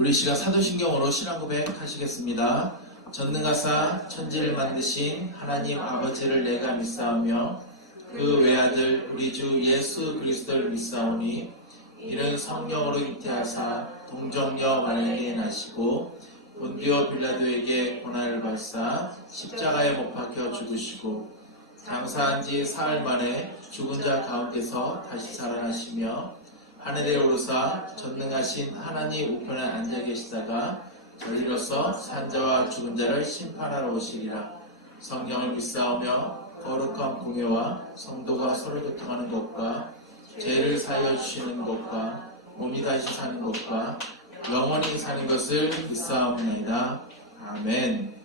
우리 시간 사도신경으로 신앙 고백하시겠습니다. 전능하사 천지를 만드신 하나님 아버지를 내가 믿사오며 그 외아들 우리 주 예수 그리스도를 믿사오니 이는 성령으로 잉태하사 동정녀 마리아에게 나시고 본디오 빌라도에게 고난을 받사 십자가에 못 박혀 죽으시고 장사한 지 사흘 만에 죽은 자 가운데서 다시 살아나시며 하늘에 오르사 전능하신 하나님 우편에 앉아 계시다가 저리로서 산자와 죽은 자를 심판하러 오시리라. 성령을 믿사오며 거룩한 공예와 성도가 서로 교통하는 것과 죄를 사하여 주시는 것과 몸이 다시 사는 것과 영원히 사는 것을 믿사옵나이다. 아멘.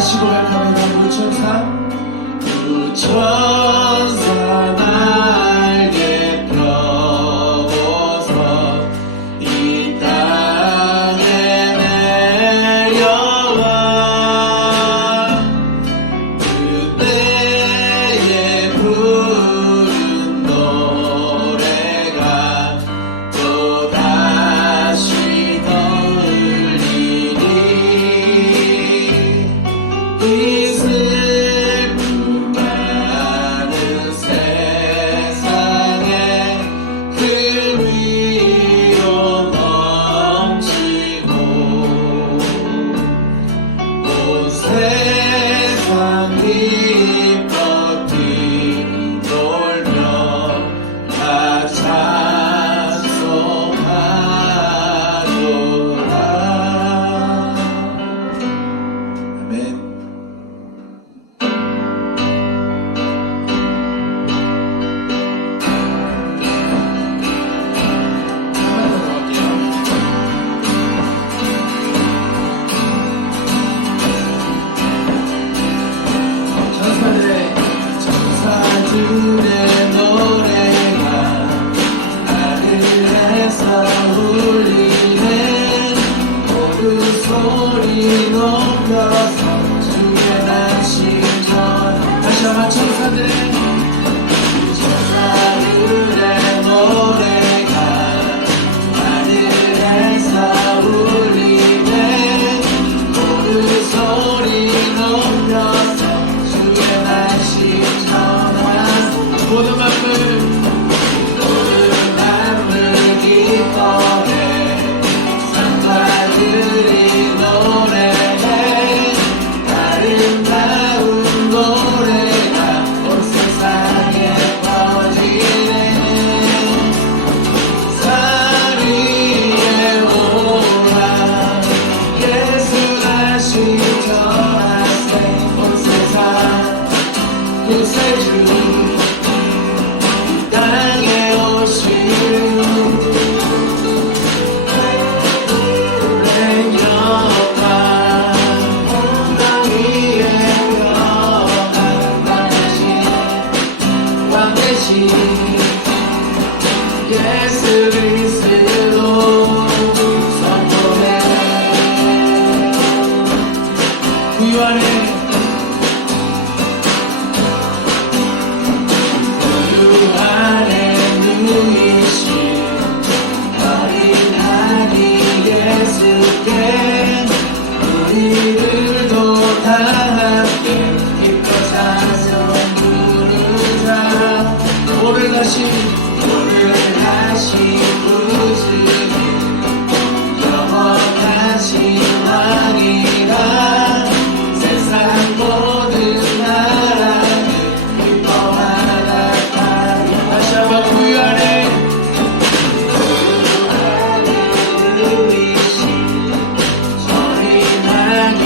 다시 고백합니다. 부천사 날개 펴고서 이 땅에 내려와 그때에 부른 노래가 또다시 떠올리니 이 슬픔 많은 세상에 그 위로 넘치고 온 세상 기뻐 뛰놀며 다 찬송하노라. 아멘. 천사들의 노래가 하늘에서 울리네. 모든 소리 높여서 주의 말씀 전하소. 모든 만물 기뻐해 산과들이 노래해. 아름다운 노래가 온 세상에 퍼지네. 산 위에 오라 예수 다시 전하세. 온 세상 구세주 땅에 오시는 예수 그리스도 선포해. 구유 안에 주 안에 누이신 어린 하나님 예수께 우리들도 다 함께 기뻐 찬송 부르자. 오늘 다시 부르시니 영원하신 왕이라. 세상 모든 나라는 기뻐하라 하리. 다시 한번 구유 안에 누이신 어린 하나님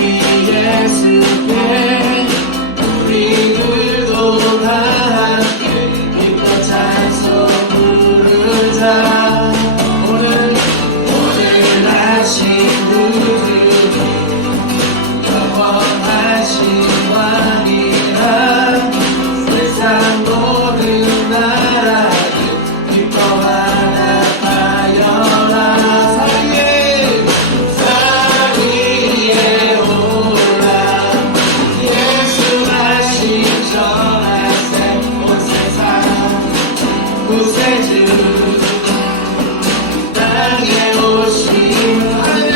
예수께 우리들도 다 함께 기뻐 찬송 부르자. 오늘 하신 분들이 영원하신 왕이라. 세상 모든 나라들 기뻐하라 하여라. 산 위에 오라 예수 다시 전하세. 온 세상 구세주 땅에 오신 하늘의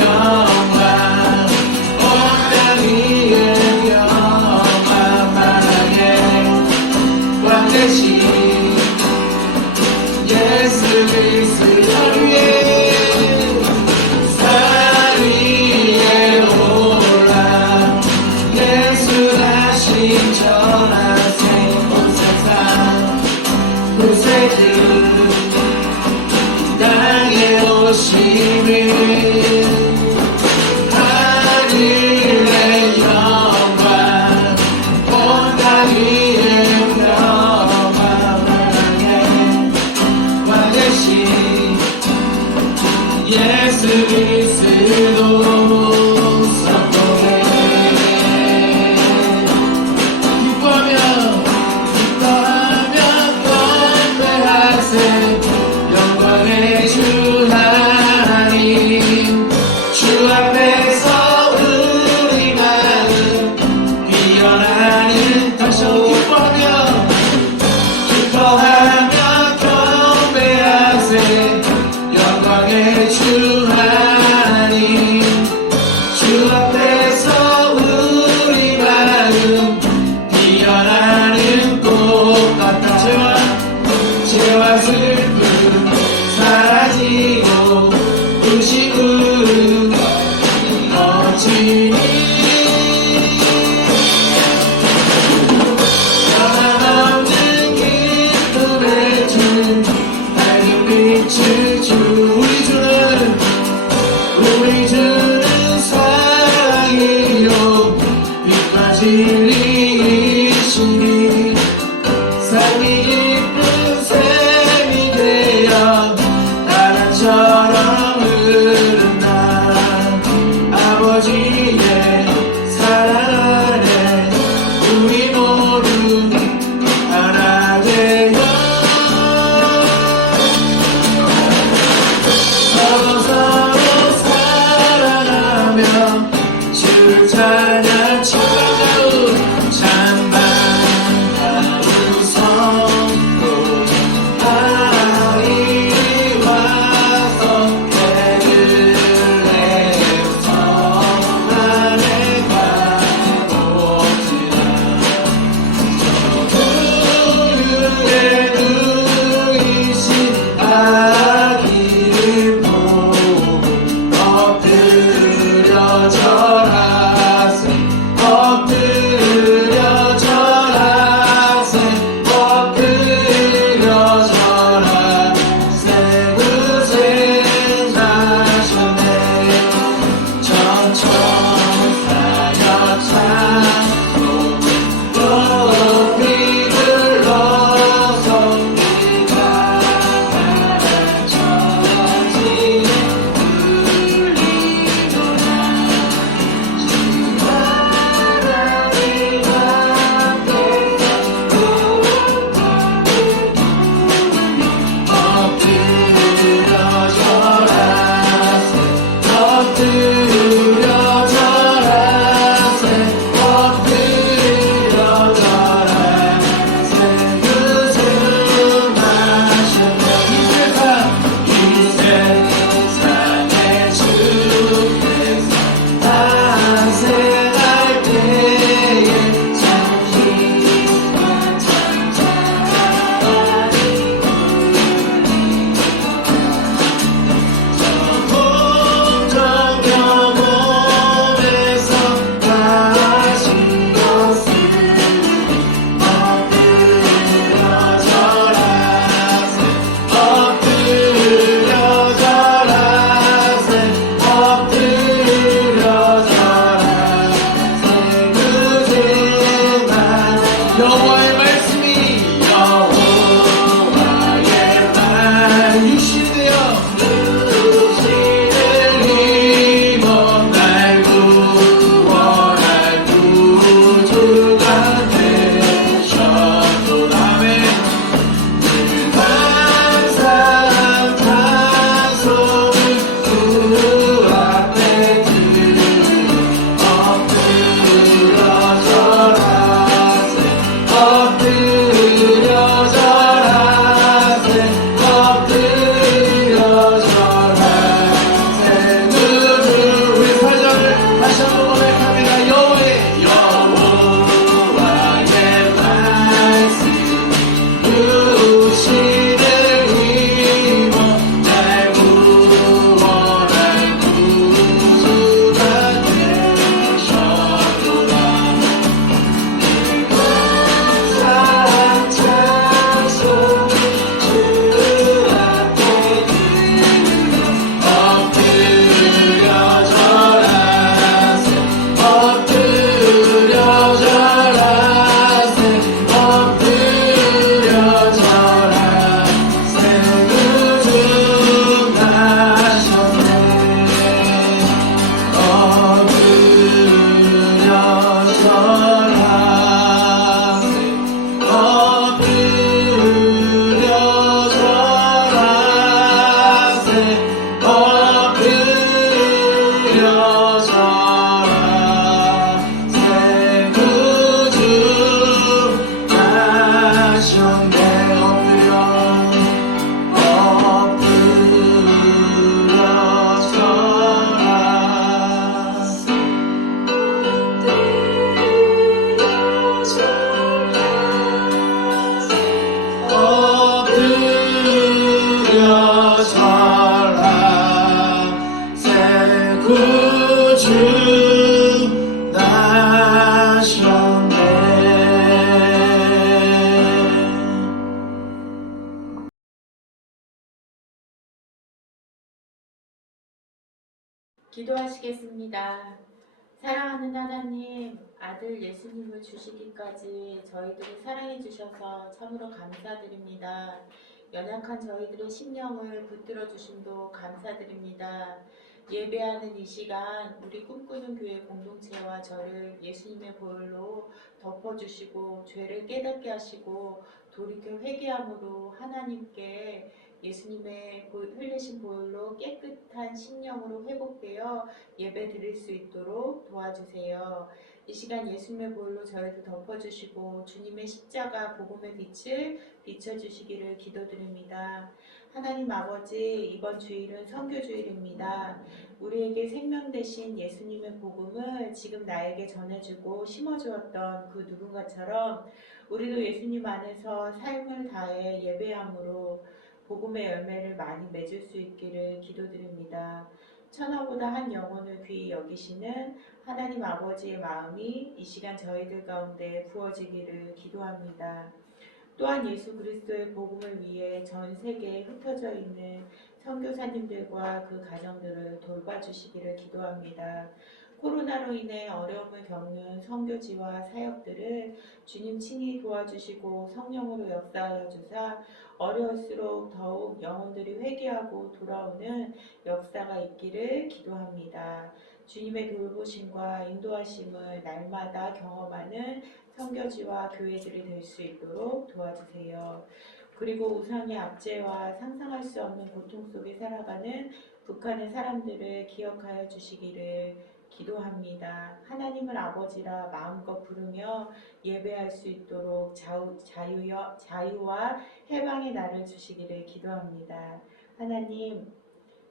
영광 온 땅 위에 영광하게 왕 되신 예수 그리스도 산 위에 오라 예수 다시 전하세. 온 세상 구세주 땅에 오시니 하늘의 영광 온 땅 위에 평안하게 왕 되신 예수 그리스도 선포해. 기뻐하며 건배하세. 주 나셨네. 기도하시겠습니다. 사랑하는 하나님, 아들 예수님을 주시기까지 저희들을 사랑해 주셔서 참으로 감사드립니다. 연약한 저희들의 심령을 붙들어 주심도 감사드립니다. 예배하는 이 시간 우리 꿈꾸는 교회 공동체와 저를 예수님의 보혈로 덮어주시고 죄를 깨닫게 하시고 돌이켜 회개함으로 하나님께 예수님의 흘리신 보혈로 깨끗한 심령으로 회복되어 예배 드릴 수 있도록 도와주세요. 이 시간 예수님의 보혈로 저희를 덮어주시고 주님의 십자가 복음의 빛을 비춰주시기를 기도드립니다. 하나님 아버지, 이번 주일은 선교주일입니다. 우리에게 생명 되신 예수님의 복음을 지금 나에게 전해주고 심어주었던 그 누군가처럼 우리도 예수님 안에서 삶을 다해 예배함으로 복음의 열매를 많이 맺을 수 있기를 기도드립니다. 천하보다 한 영혼을 귀히 여기시는 하나님 아버지의 마음이 이 시간 저희들 가운데 부어지기를 기도합니다. 또한 예수 그리스도의 복음을 위해 전 세계에 흩어져 있는 선교사님들과 그 가정들을 돌봐주시기를 기도합니다. 코로나로 인해 어려움을 겪는 선교지와 사역들을 주님 친히 도와주시고 성령으로 역사하여 주사 어려울수록 더욱 영혼들이 회개하고 돌아오는 역사가 있기를 기도합니다. 주님의 돌보심과 인도하심을 날마다 경험하는 선교지와 교회들이 될 수 있도록 도와주세요. 그리고 우상의 압제와 상상할 수 없는 고통 속에 살아가는 북한의 사람들을 기억하여 주시기를 기도합니다. 하나님을 아버지라 마음껏 부르며 예배할 수 있도록 자유와 해방의 날을 주시기를 기도합니다. 하나님,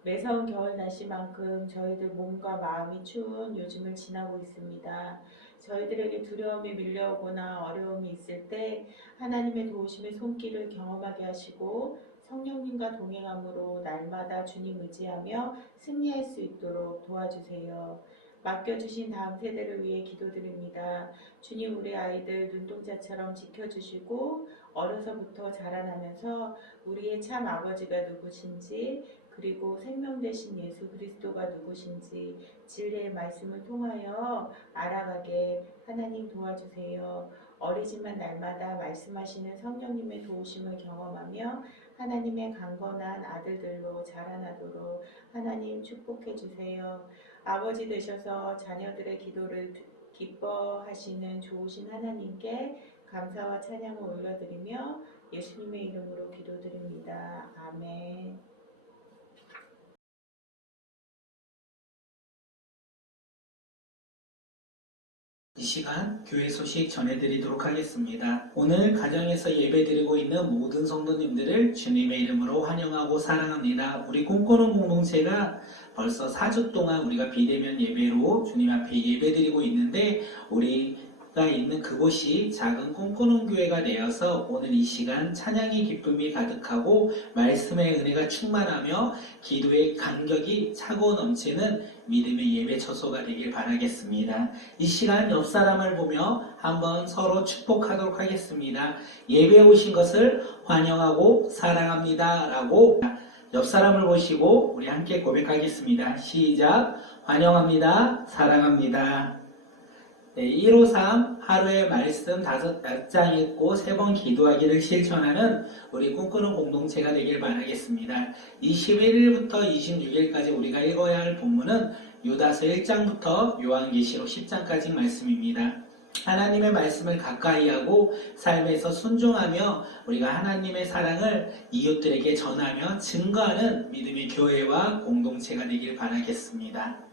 매서운 겨울 날씨만큼 저희들 몸과 마음이 추운 요즘을 지나고 있습니다. 저희들에게 두려움이 밀려오거나 어려움이 있을 때 하나님의 도우심의 손길을 경험하게 하시고 성령님과 동행함으로 날마다 주님 의지하며 승리할 수 있도록 도와주세요. 맡겨주신 다음 세대를 위해 기도드립니다. 주님, 우리 아이들 눈동자처럼 지켜주시고 어려서부터 자라나면서 우리의 참 아버지가 누구신지, 그리고 생명 되신 예수 그리스도가 누구신지 진리의 말씀을 통하여 알아가게 하나님 도와주세요. 어리지만 날마다 말씀하시는 성령님의 도우심을 경험하며 하나님의 강건한 아들들로 자라나도록 하나님 축복해 주세요. 아버지 되셔서 자녀들의 기도를 기뻐하시는 좋으신 하나님께 감사와 찬양을 올려드리며 예수님의 이름으로 기도드립니다. 아멘. 이 시간 교회 소식 전해드리도록 하겠습니다. 오늘 가정에서 예배드리고 있는 모든 성도님들을 주님의 이름으로 환영하고 사랑합니다. 우리 꿈꾸는 공동체가 벌써 4주 동안 우리가 비대면 예배로 주님 앞에 예배드리고 있는데 우리가 있는 그곳이 작은 꿈꾸는 교회가 되어서 오늘 이 시간 찬양의 기쁨이 가득하고 말씀의 은혜가 충만하며 기도의 간격이 차고 넘치는 믿음의 예배 처소가 되길 바라겠습니다. 이 시간 옆 사람을 보며 한번 서로 축복하도록 하겠습니다. 예배에 오신 것을 환영하고 사랑합니다 라고 옆 사람을 보시고 우리 함께 고백하겠습니다. 시작. 환영합니다. 사랑합니다. 네, 153 하루에 말씀 5장 읽고 3번 기도하기를 실천하는 우리 꿈꾸는 공동체가 되길 바라겠습니다. 21일부터 26일까지 우리가 읽어야 할 본문은 유다서 1장부터 요한계시록 10장까지 말씀입니다. 하나님의 말씀을 가까이 하고 삶에서 순종하며 우리가 하나님의 사랑을 이웃들에게 전하며 증거하는 믿음의 교회와 공동체가 되길 바라겠습니다.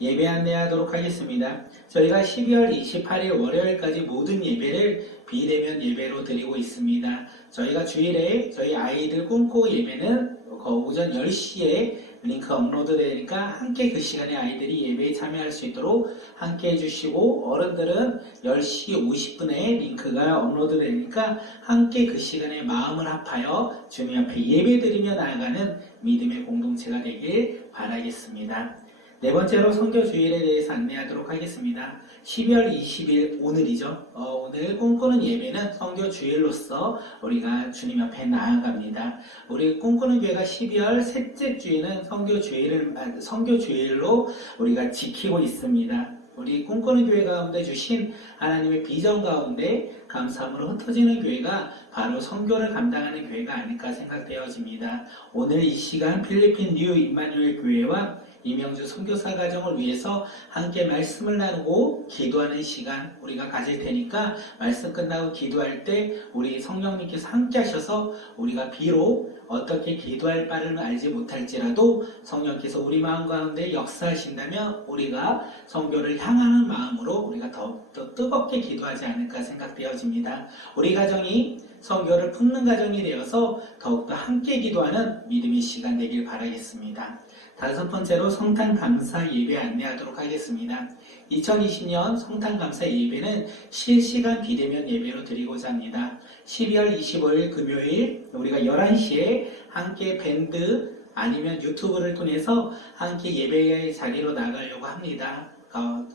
예배 안내하도록 하겠습니다. 저희가 12월 28일 월요일까지 모든 예배를 비대면 예배로 드리고 있습니다. 저희가 주일에 저희 아이들 꿈꾸 예배는 오전 10시에 링크 업로드 되니까 함께 그 시간에 아이들이 예배에 참여할 수 있도록 함께 해주시고, 어른들은 10시 50분에 링크가 업로드 되니까 함께 그 시간에 마음을 합하여 주님 앞에 예배 드리며 나아가는 믿음의 공동체가 되길 바라겠습니다. 네 번째로 선교 주일에 대해서 안내하도록 하겠습니다. 12월 20일 오늘이죠. 오늘 꿈꾸는 예배는 선교 주일로서 우리가 주님 앞에 나아갑니다. 우리 꿈꾸는 교회가 12월 셋째 주에는 선교 주일로 우리가 지키고 있습니다. 우리 꿈꾸는 교회 가운데 주신 하나님의 비전 가운데 감사함으로 흩어지는 교회가 바로 선교를 감당하는 교회가 아닐까 생각되어집니다. 오늘 이 시간 필리핀 뉴 임마누엘 교회와 이명주 선교사 가정을 위해서 함께 말씀을 나누고 기도하는 시간 우리가 가질 테니까 말씀 끝나고 기도할 때 우리 성령님께서 함께 하셔서 우리가 비록 어떻게 기도할 바를 알지 못할지라도 성령께서 우리 마음 가운데 역사하신다면 우리가 선교를 향하는 마음으로 우리가 더욱더 뜨겁게 기도하지 않을까 생각되어집니다. 우리 가정이 선교를 품는 가정이 되어서 더욱더 함께 기도하는 믿음의 시간 되길 바라겠습니다. 다섯 번째로 성탄 감사 예배 안내하도록 하겠습니다. 2020년 성탄 감사 예배는 실시간 비대면 예배로 드리고자 합니다. 12월 25일 금요일 우리가 11시에 함께 밴드 아니면 유튜브를 통해서 함께 예배의 자리로 나가려고 합니다.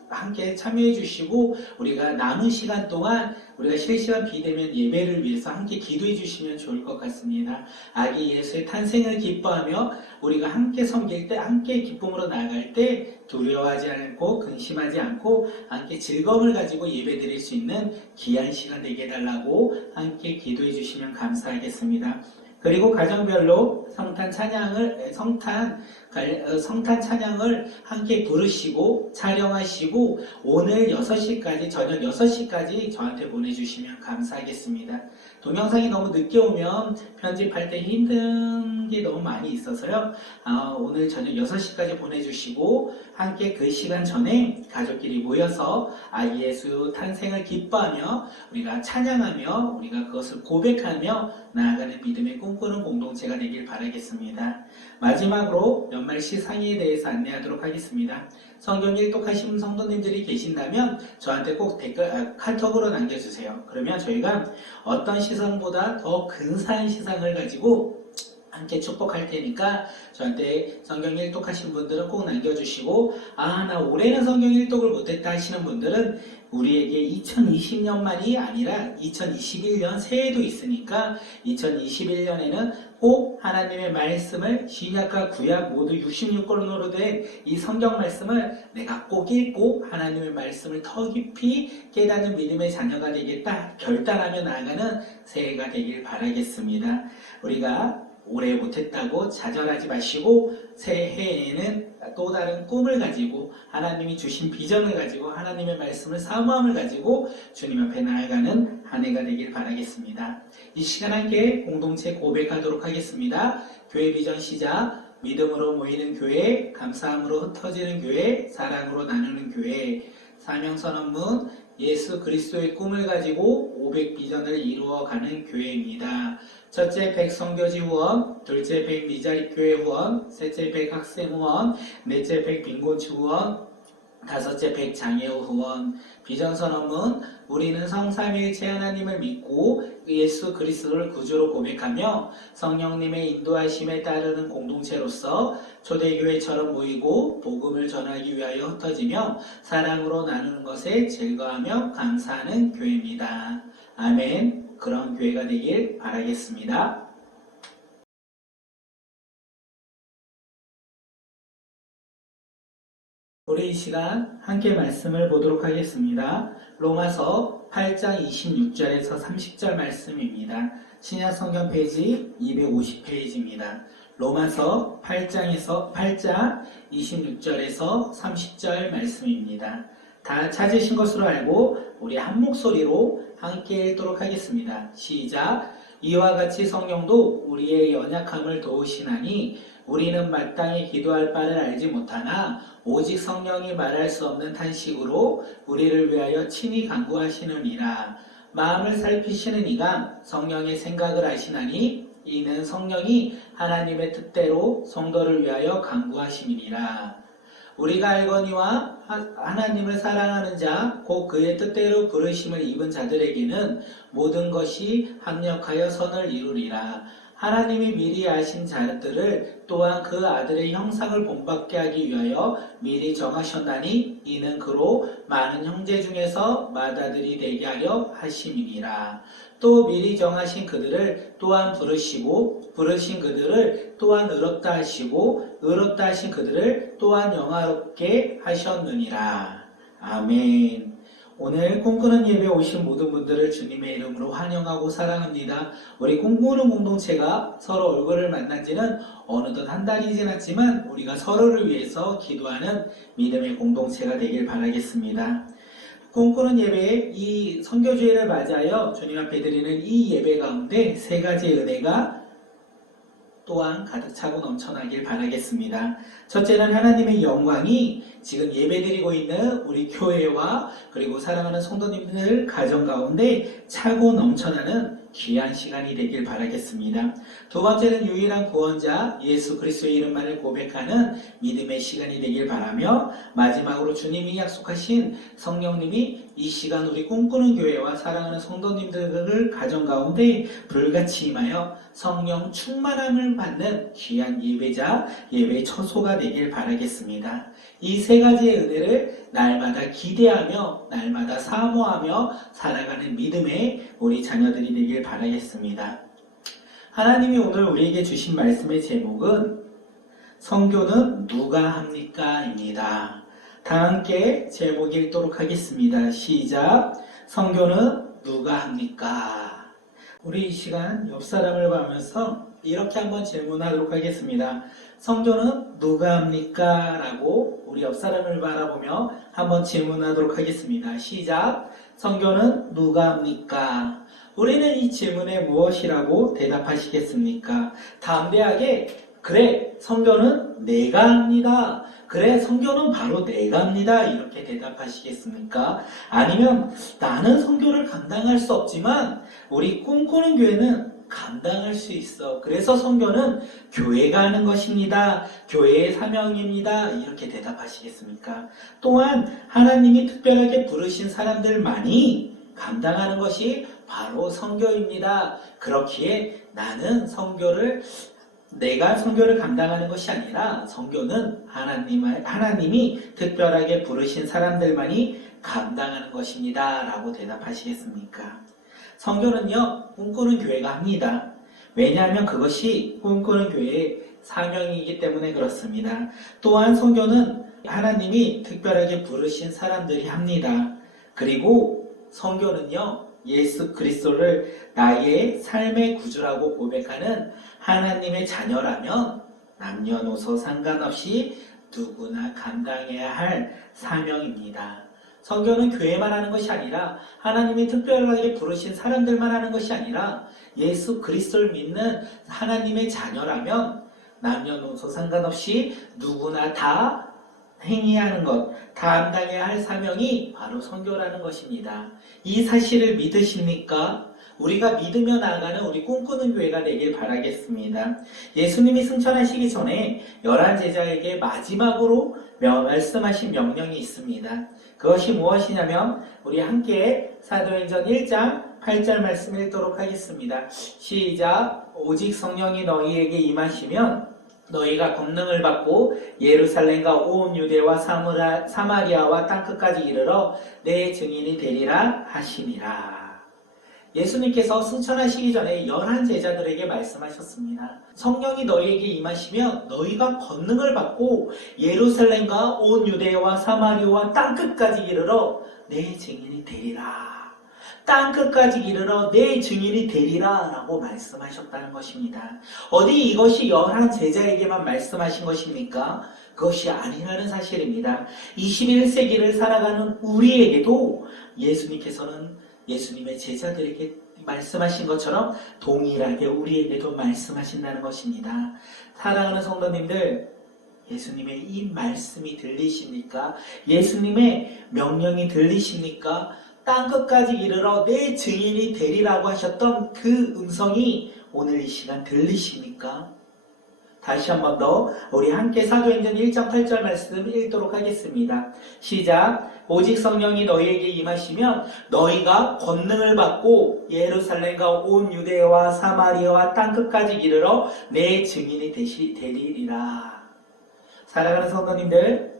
함께 참여해 주시고 우리가 남은 시간 동안 우리가 실시간 비대면 예배를 위해서 함께 기도해 주시면 좋을 것 같습니다. 아기 예수의 탄생을 기뻐하며 우리가 함께 섬길 때 함께 기쁨으로 나아갈 때 두려워하지 않고 근심하지 않고 함께 즐거움을 가지고 예배 드릴 수 있는 귀한 시간 되게 해달라고 함께 기도해 주시면 감사하겠습니다. 그리고 가정별로 성탄 찬양을 함께 부르시고 촬영하시고 오늘 6시까지 저녁 6시까지 저한테 보내주시면 감사하겠습니다. 동영상이 너무 늦게 오면 편집할 때 힘든 게 너무 많이 있어서요. 오늘 저녁 6시까지 보내주시고 함께 그 시간 전에 가족끼리 모여서 아기 예수 탄생을 기뻐하며 우리가 찬양하며 우리가 그것을 고백하며 나아가는 믿음의 꿈꾸는 공동체가 되길 바라겠습니다. 마지막으로 연말 시상회에 대해서 안내하도록 하겠습니다. 성경 일독하신 성도님들이 계신다면 저한테 꼭 카톡으로 남겨주세요. 그러면 저희가 어떤 시상보다 더 근사한 시상을 가지고 함께 축복할 테니까 저한테 성경 일독하신 분들은 꼭 남겨주시고 나 올해는 성경 일독을 못했다 하시는 분들은 우리에게 2020년만이 아니라 2021년 새해도 있으니까 2021년에는 꼭 하나님의 말씀을 신약과 구약 모두 66권으로 된 이 성경 말씀을 내가 꼭 읽고 하나님의 말씀을 더 깊이 깨닫는 믿음의 자녀가 되겠다 결단하며 나아가는 새해가 되길 바라겠습니다. 우리가 올해 못했다고 좌절하지 마시고 새해에는 또 다른 꿈을 가지고 하나님이 주신 비전을 가지고 하나님의 말씀을 사모함을 가지고 주님 앞에 나아가는 한 해가 되길 바라겠습니다. 이 시간 함께 공동체 고백하도록 하겠습니다. 교회 비전 시작. 믿음으로 모이는 교회, 감사함으로 흩어지는 교회, 사랑으로 나누는 교회. 사명선언문 예수 그리스도의 꿈을 가지고 500비전을 이루어가는 교회입니다. 첫째 100선교지 후원, 둘째 100미자립교회 후원, 셋째 100학생 후원, 넷째 100빈곤치 후원, 다섯째 100장애우 후원. 비전선언문 우리는 성삼위일체 하나님을 믿고 예수 그리스도를 구주로 고백하며 성령님의 인도하심에 따르는 공동체로서 초대교회처럼 모이고 복음을 전하기 위하여 흩어지며 사랑으로 나누는 것에 즐거워하며 감사하는 교회입니다. 아멘. 그런 교회가 되길 바라겠습니다. 우리 이 시간 함께 말씀을 보도록 하겠습니다. 로마서 8장 26절에서 30절 말씀입니다. 신약성경 페이지 250페이지입니다. 로마서 8장 26절에서 30절 말씀입니다. 다 찾으신 것으로 알고 우리 한 목소리로 함께 읽도록 하겠습니다. 시작. 이와 같이 성령도 우리의 연약함을 도우시나니 우리는 마땅히 기도할 바를 알지 못하나 오직 성령이 말할 수 없는 탄식으로 우리를 위하여 친히 간구하시느니라. 마음을 살피시는 이가 성령의 생각을 아시나니 이는 성령이 하나님의 뜻대로 성도를 위하여 간구하심이니라. 우리가 알거니와 하나님을 사랑하는 자, 곧 그의 뜻대로 부르심을 입은 자들에게는 모든 것이 합력하여 선을 이루리라. 하나님이 미리 아신 자들을 또한 그 아들의 형상을 본받게 하기 위하여 미리 정하셨나니 이는 그로 많은 형제 중에서 맏아들이 되게 하려 하심이니라. 또 미리 정하신 그들을 또한 부르시고 부르신 그들을 또한 의롭다 하시고 의롭다 하신 그들을 또한 영화롭게 하셨느니라. 아멘. 오늘 꿈꾸는 예배에 오신 모든 분들을 주님의 이름으로 환영하고 사랑합니다. 우리 꿈꾸는 공동체가 서로 얼굴을 만난 지는 어느덧 한 달이 지났지만 우리가 서로를 위해서 기도하는 믿음의 공동체가 되길 바라겠습니다. 꿈꾸는 예배에 이 선교주일을 맞이하여 주님 앞에 드리는 이 예배 가운데 세 가지의 은혜가 또한 가득 차고 넘쳐나길 바라겠습니다. 첫째는 하나님의 영광이 지금 예배드리고 있는 우리 교회와 그리고 사랑하는 성도님들 가정 가운데 차고 넘쳐나는 귀한 시간이 되길 바라겠습니다. 두 번째는 유일한 구원자 예수 그리스도의 이름만을 고백하는 믿음의 시간이 되길 바라며 마지막으로 주님이 약속하신 성령님이 이 시간 우리 꿈꾸는 교회와 사랑하는 성도님들을 가정 가운데 불같이 임하여 성령 충만함을 받는 귀한 예배자, 예배 처소가 되길 바라겠습니다. 이 세 가지의 은혜를 날마다 기대하며 날마다 사모하며 살아가는 믿음의 우리 자녀들이 되길 바라겠습니다. 하나님이 오늘 우리에게 주신 말씀의 제목은 성교는 누가 합니까? 입니다. 다 함께 제목 읽도록 하겠습니다. 시작. 성교는 누가 합니까? 우리 이 시간 옆 사람을 보면서 이렇게 한번 질문하도록 하겠습니다. 성교는 누가 합니까? 라고 우리 옆 사람을 바라보며 한번 질문하도록 하겠습니다. 시작. 성교는 누가 합니까? 우리는 이 질문에 무엇이라고 대답하시겠습니까? 담대하게 그래, 성교는 내가 합니다. 그래, 성교는 바로 내가 합니다. 이렇게 대답하시겠습니까? 아니면 나는 성교를 감당할 수 없지만 우리 꿈꾸는 교회는 감당할 수 있어. 그래서 성교는 교회가 하는 것입니다. 교회의 사명입니다. 이렇게 대답하시겠습니까? 또한 하나님이 특별하게 부르신 사람들만이 감당하는 것이 바로 성교입니다. 그렇기에 나는 내가 성교를 감당하는 것이 아니라 성교는 하나님이 특별하게 부르신 사람들만이 감당하는 것입니다. 라고 대답하시겠습니까? 성교는요, 꿈꾸는 교회가 합니다. 왜냐하면 그것이 꿈꾸는 교회의 사명이기 때문에 그렇습니다. 또한 성교는 하나님이 특별하게 부르신 사람들이 합니다. 그리고 성교는요, 예수 그리스도를 나의 삶의 구주라고 고백하는 하나님의 자녀라면 남녀노소 상관없이 누구나 감당해야 할 사명입니다. 성교는 교회만 하는 것이 아니라 하나님이 특별하게 부르신 사람들만 하는 것이 아니라 예수 그리스도를 믿는 하나님의 자녀라면 남녀노소 상관없이 누구나 다 행해야 하는 것, 감당해야 할 사명이 바로 선교라는 것입니다. 이 사실을 믿으십니까? 우리가 믿으며 나아가는 우리 꿈꾸는 교회가 되길 바라겠습니다. 예수님이 승천하시기 전에 11제자에게 마지막으로 말씀하신 명령이 있습니다. 그것이 무엇이냐면 우리 함께 사도행전 1장 8절 말씀 읽도록 하겠습니다. 시작. 오직 성령이 너희에게 임하시면 너희가 권능을 받고 예루살렘과 온 유대와 사마리아와 땅끝까지 이르러 내 증인이 되리라 하시니라. 예수님께서 승천하시기 전에 11제자들에게 말씀하셨습니다. 성령이 너희에게 임하시면 너희가 권능을 받고 예루살렘과 온 유대와 사마리아와 땅끝까지 이르러 내 증인이 되리라. 땅끝까지 이르러 내 증인이 되리라 라고 말씀하셨다는 것입니다. 어디 이것이 11제자에게만 말씀하신 것입니까? 그것이 아니라는 사실입니다. 21세기를 살아가는 우리에게도 예수님께서는 예수님의 제자들에게 말씀하신 것처럼 동일하게 우리에게도 말씀하신다는 것입니다. 사랑하는 성도님들, 예수님의 이 말씀이 들리십니까? 예수님의 명령이 들리십니까? 땅끝까지 이르러 내 증인이 되리라고 하셨던 그 음성이 오늘 이 시간 들리십니까? 다시 한 번 더 우리 함께 사도행전 1장 8절 말씀 읽도록 하겠습니다. 시작. 오직 성령이 너희에게 임하시면 너희가 권능을 받고 예루살렘과 온 유대와 사마리아와 땅끝까지 이르러 내 증인이 되리라. 사랑하는 성도님들,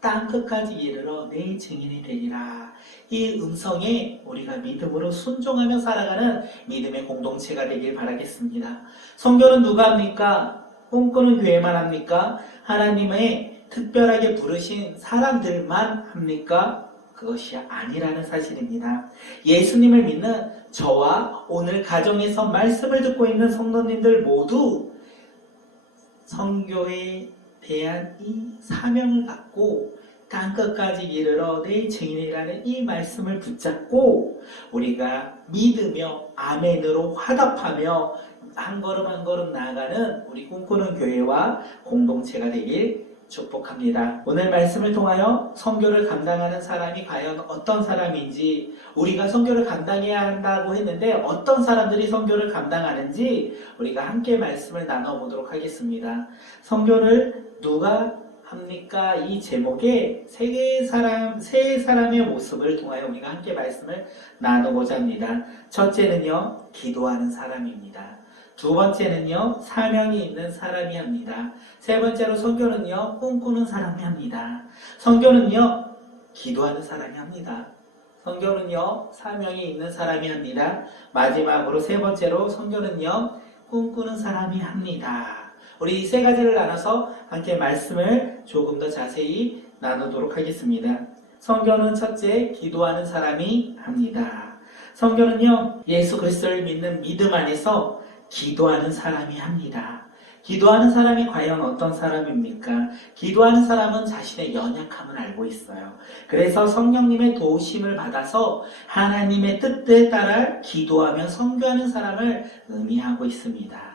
땅끝까지 이르러 내 증인이 되리라. 이 음성에 우리가 믿음으로 순종하며 살아가는 믿음의 공동체가 되길 바라겠습니다. 선교는 누가 합니까? 꿈꾸는 교회만 합니까? 하나님의 특별하게 부르신 사람들만 합니까? 그것이 아니라는 사실입니다. 예수님을 믿는 저와 오늘 가정에서 말씀을 듣고 있는 성도님들 모두 선교에 대한 이 사명을 갖고 땅끝까지 이르러 내 증인이라는 이 말씀을 붙잡고 우리가 믿으며 아멘으로 화답하며 한 걸음 한 걸음 나아가는 우리 꿈꾸는 교회와 공동체가 되길 축복합니다. 오늘 말씀을 통하여 선교를 감당하는 사람이 과연 어떤 사람인지, 우리가 선교를 감당해야 한다고 했는데 어떤 사람들이 선교를 감당하는지 우리가 함께 말씀을 나눠보도록 하겠습니다. 선교를 누가 합니까? 이 제목에 세 사람의 모습을 통하여 우리가 함께 말씀을 나눠보자 합니다. 첫째는요, 기도하는 사람입니다. 두 번째는요, 사명이 있는 사람이 합니다. 세 번째로 선교는요, 꿈꾸는 사람이 합니다. 선교는요, 기도하는 사람이 합니다. 선교는요, 사명이 있는 사람이 합니다. 마지막으로 세 번째로 선교는요, 꿈꾸는 사람이 합니다. 우리 이 세 가지를 나눠서 함께 말씀을 조금 더 자세히 나누도록 하겠습니다. 선교는 첫째, 기도하는 사람이 합니다. 선교는요, 예수 그리스도를 믿는 믿음 안에서 기도하는 사람이 합니다. 기도하는 사람이 과연 어떤 사람입니까? 기도하는 사람은 자신의 연약함을 알고 있어요. 그래서 성령님의 도우심을 받아서 하나님의 뜻에 따라 기도하며 선교하는 사람을 의미하고 있습니다.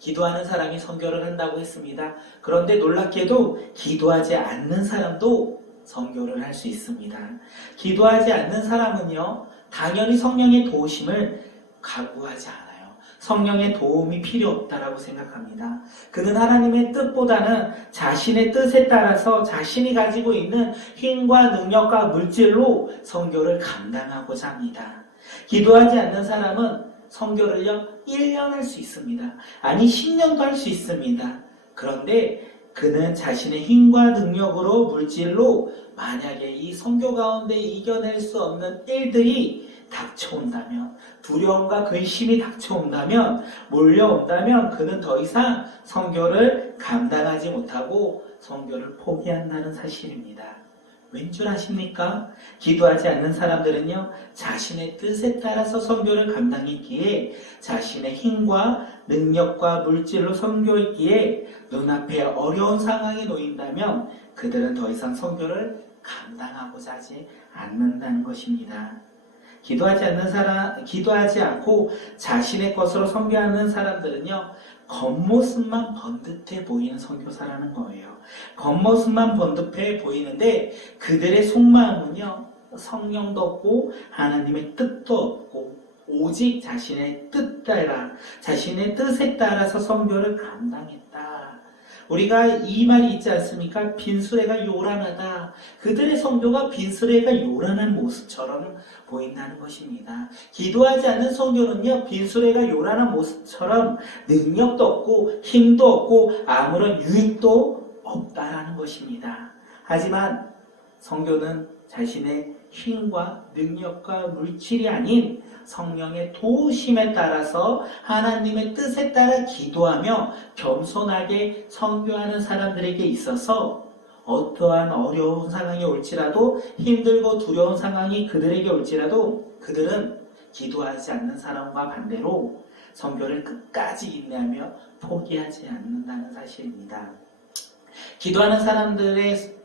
기도하는 사람이 선교를 한다고 했습니다. 그런데 놀랍게도 기도하지 않는 사람도 선교를 할 수 있습니다. 기도하지 않는 사람은요, 당연히 성령의 도우심을 각오하지 않아요. 성령의 도움이 필요 없다라고 생각합니다. 그는 하나님의 뜻보다는 자신의 뜻에 따라서 자신이 가지고 있는 힘과 능력과 물질로 선교를 감당하고자 합니다. 기도하지 않는 사람은 선교를요, 1년 할 수 있습니다. 아니 10년도 할 수 있습니다. 그런데 그는 자신의 힘과 능력으로 물질로 만약에 이 선교 가운데 이겨낼 수 없는 일들이 닥쳐온다면, 두려움과 근심이 닥쳐온다면, 몰려온다면 그는 더 이상 선교를 감당하지 못하고 선교를 포기한다는 사실입니다. 왠 줄 아십니까? 기도하지 않는 사람들은요, 자신의 뜻에 따라서 선교를 감당했기에, 자신의 힘과 능력과 물질로 선교했기에 눈앞에 어려운 상황에 놓인다면 그들은 더 이상 선교를 감당하고자 하지 않는다는 것입니다. 기도하지 않고 자신의 것으로 선교하는 사람들은요, 겉모습만 번듯해 보이는 선교사라는 거예요. 겉모습만 번듯해 보이는데 그들의 속마음은요, 성령도 없고 하나님의 뜻도 없고 오직 자신의 자신의 뜻에 따라서 선교를 감당했다. 우리가 이 말이 있지 않습니까? 빈수레가 요란하다. 그들의 선교가 빈수레가 요란한 모습처럼 보인다는 것입니다. 기도하지 않는 선교는요, 빈수레가 요란한 모습처럼 능력도 없고 힘도 없고 아무런 유익도 없다라는 것입니다. 하지만 선교는 자신의 힘과 능력과 물질이 아닌 성령의 도우심에 따라서 하나님의 뜻에 따라 기도하며 겸손하게 선교하는 사람들에게 있어서 어떠한 어려운 상황이 올지라도, 힘들고 두려운 상황이 그들에게 올지라도 그들은 기도하지 않는 사람과 반대로 선교를 끝까지 인내하며 포기하지 않는다는 사실입니다. 기도하는 사람들의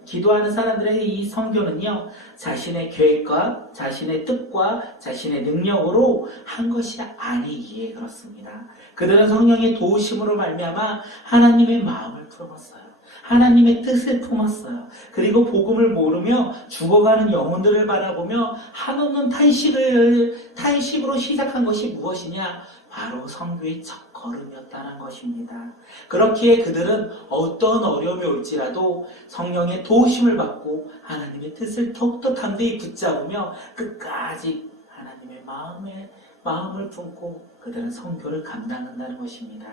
이 선교는요, 자신의 계획과 자신의 뜻과 자신의 능력으로 한 것이 아니기에 그렇습니다. 그들은 성령의 도우심으로 말미암아 하나님의 마음을 품었어요. 하나님의 뜻을 품었어요. 그리고 복음을 모르며 죽어가는 영혼들을 바라보며 한없는 탄식으로 시작한 것이 무엇이냐? 바로 선교의 첫 걸음이었다는 것입니다. 그렇기에 그들은 어떤 어려움이 올지라도 성령의 도우심을 받고 하나님의 뜻을 더욱더 담대히 붙잡으며 끝까지 하나님의 마음을 품고 그들은 선교를 감당한다는 것입니다.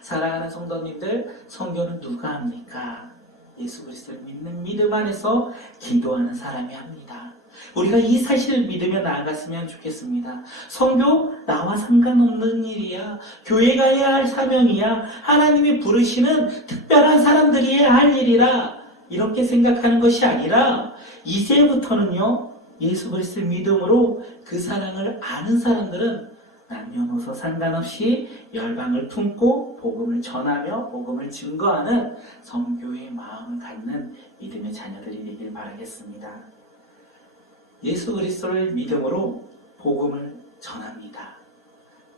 사랑하는 성도님들, 선교는 누가 합니까? 예수 그리스도를 믿는 믿음 안에서 기도하는 사람이 합니다. 우리가 이 사실을 믿으며 나아갔으면 좋겠습니다. 선교 나와 상관없는 일이야. 교회가 해야 할 사명이야. 하나님이 부르시는 특별한 사람들이 해야 할 일이라 이렇게 생각하는 것이 아니라 이제부터는요, 예수 그리스도를 믿음으로 그 사랑을 아는 사람들은 남녀노소 상관없이 열방을 품고 복음을 전하며 복음을 증거하는 선교의 마음을 갖는 믿음의 자녀들이 되길 바라겠습니다. 예수 그리스도를 믿음으로 복음을 전합니다.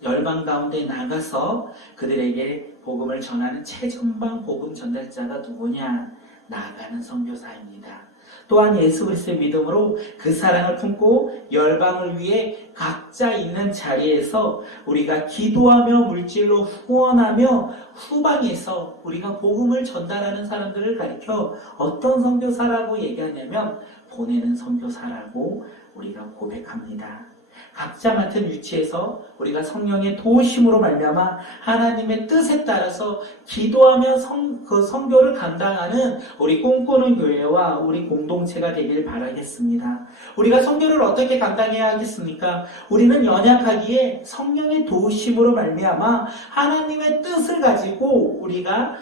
열방 가운데 나가서 그들에게 복음을 전하는 최전방 복음 전달자가 누구냐? 나아가는 선교사입니다. 또한 예수 그리스도의 믿음으로 그 사랑을 품고 열방을 위해 각자 있는 자리에서 우리가 기도하며 물질로 후원하며 후방에서 우리가 복음을 전달하는 사람들을 가리켜 어떤 선교사라고 얘기하냐면 보내는 선교사라고 우리가 고백합니다. 각자 맡은 위치에서 우리가 성령의 도우심으로 말미암아 하나님의 뜻에 따라서 기도하며 그 선교를 감당하는 우리 꿈꾸는 교회와 우리 공동체가 되길 바라겠습니다. 우리가 선교를 어떻게 감당해야 하겠습니까? 우리는 연약하기에 성령의 도우심으로 말미암아 하나님의 뜻을 가지고 우리가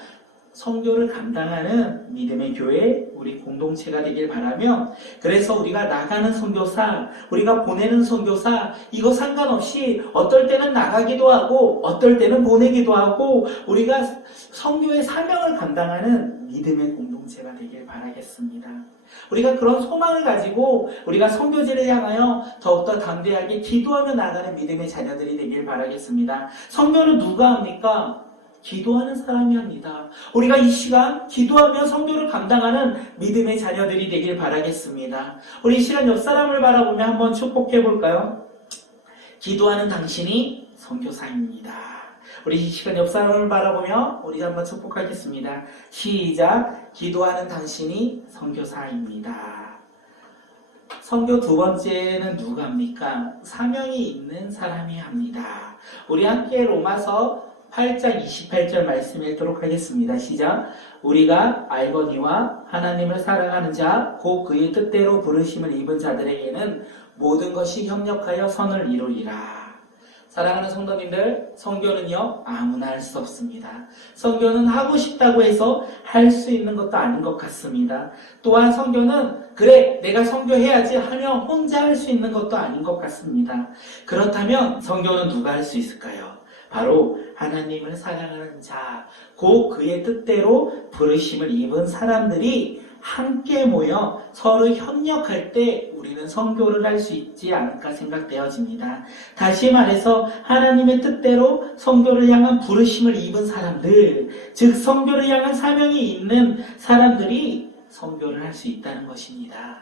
선교를 감당하는 믿음의 교회, 우리 공동체가 되길 바라며, 그래서 우리가 나가는 선교사, 우리가 보내는 선교사, 이거 상관없이 어떨 때는 나가기도 하고 어떨 때는 보내기도 하고 우리가 선교의 사명을 감당하는 믿음의 공동체가 되길 바라겠습니다. 우리가 그런 소망을 가지고 우리가 선교지를 향하여 더욱더 담대하게 기도하며 나가는 믿음의 자녀들이 되길 바라겠습니다. 선교는 누가 합니까? 기도하는 사람이 합니다. 우리가 이 시간 기도하며 선교를 감당하는 믿음의 자녀들이 되길 바라겠습니다. 우리 이 시간 옆 사람을 바라보며 한번 축복해 볼까요? 기도하는 당신이 선교사입니다. 우리 이 시간 옆 사람을 바라보며 우리 한번 축복하겠습니다. 시작. 기도하는 당신이 선교사입니다. 선교 두 번째는 누가 합니까? 사명이 있는 사람이 합니다. 우리 함께 로마서 8장 28절 말씀 읽도록 하겠습니다. 시작. 우리가 알거니와 하나님을 사랑하는 자, 곧 그의 뜻대로 부르심을 입은 자들에게는 모든 것이 협력하여 선을 이루리라. 사랑하는 성도님들, 선교는요 아무나 할 수 없습니다. 선교는 하고 싶다고 해서 할 수 있는 것도 아닌 것 같습니다. 또한 선교는 그래 내가 선교해야지 하며 혼자 할 수 있는 것도 아닌 것 같습니다. 그렇다면 선교는 누가 할 수 있을까요? 바로 하나님을 사랑하는 자, 곧 그의 뜻대로 부르심을 입은 사람들이 함께 모여 서로 협력할 때 우리는 선교를 할 수 있지 않을까 생각되어집니다. 다시 말해서 하나님의 뜻대로 선교를 향한 부르심을 입은 사람들, 즉 선교를 향한 사명이 있는 사람들이 선교를 할 수 있다는 것입니다.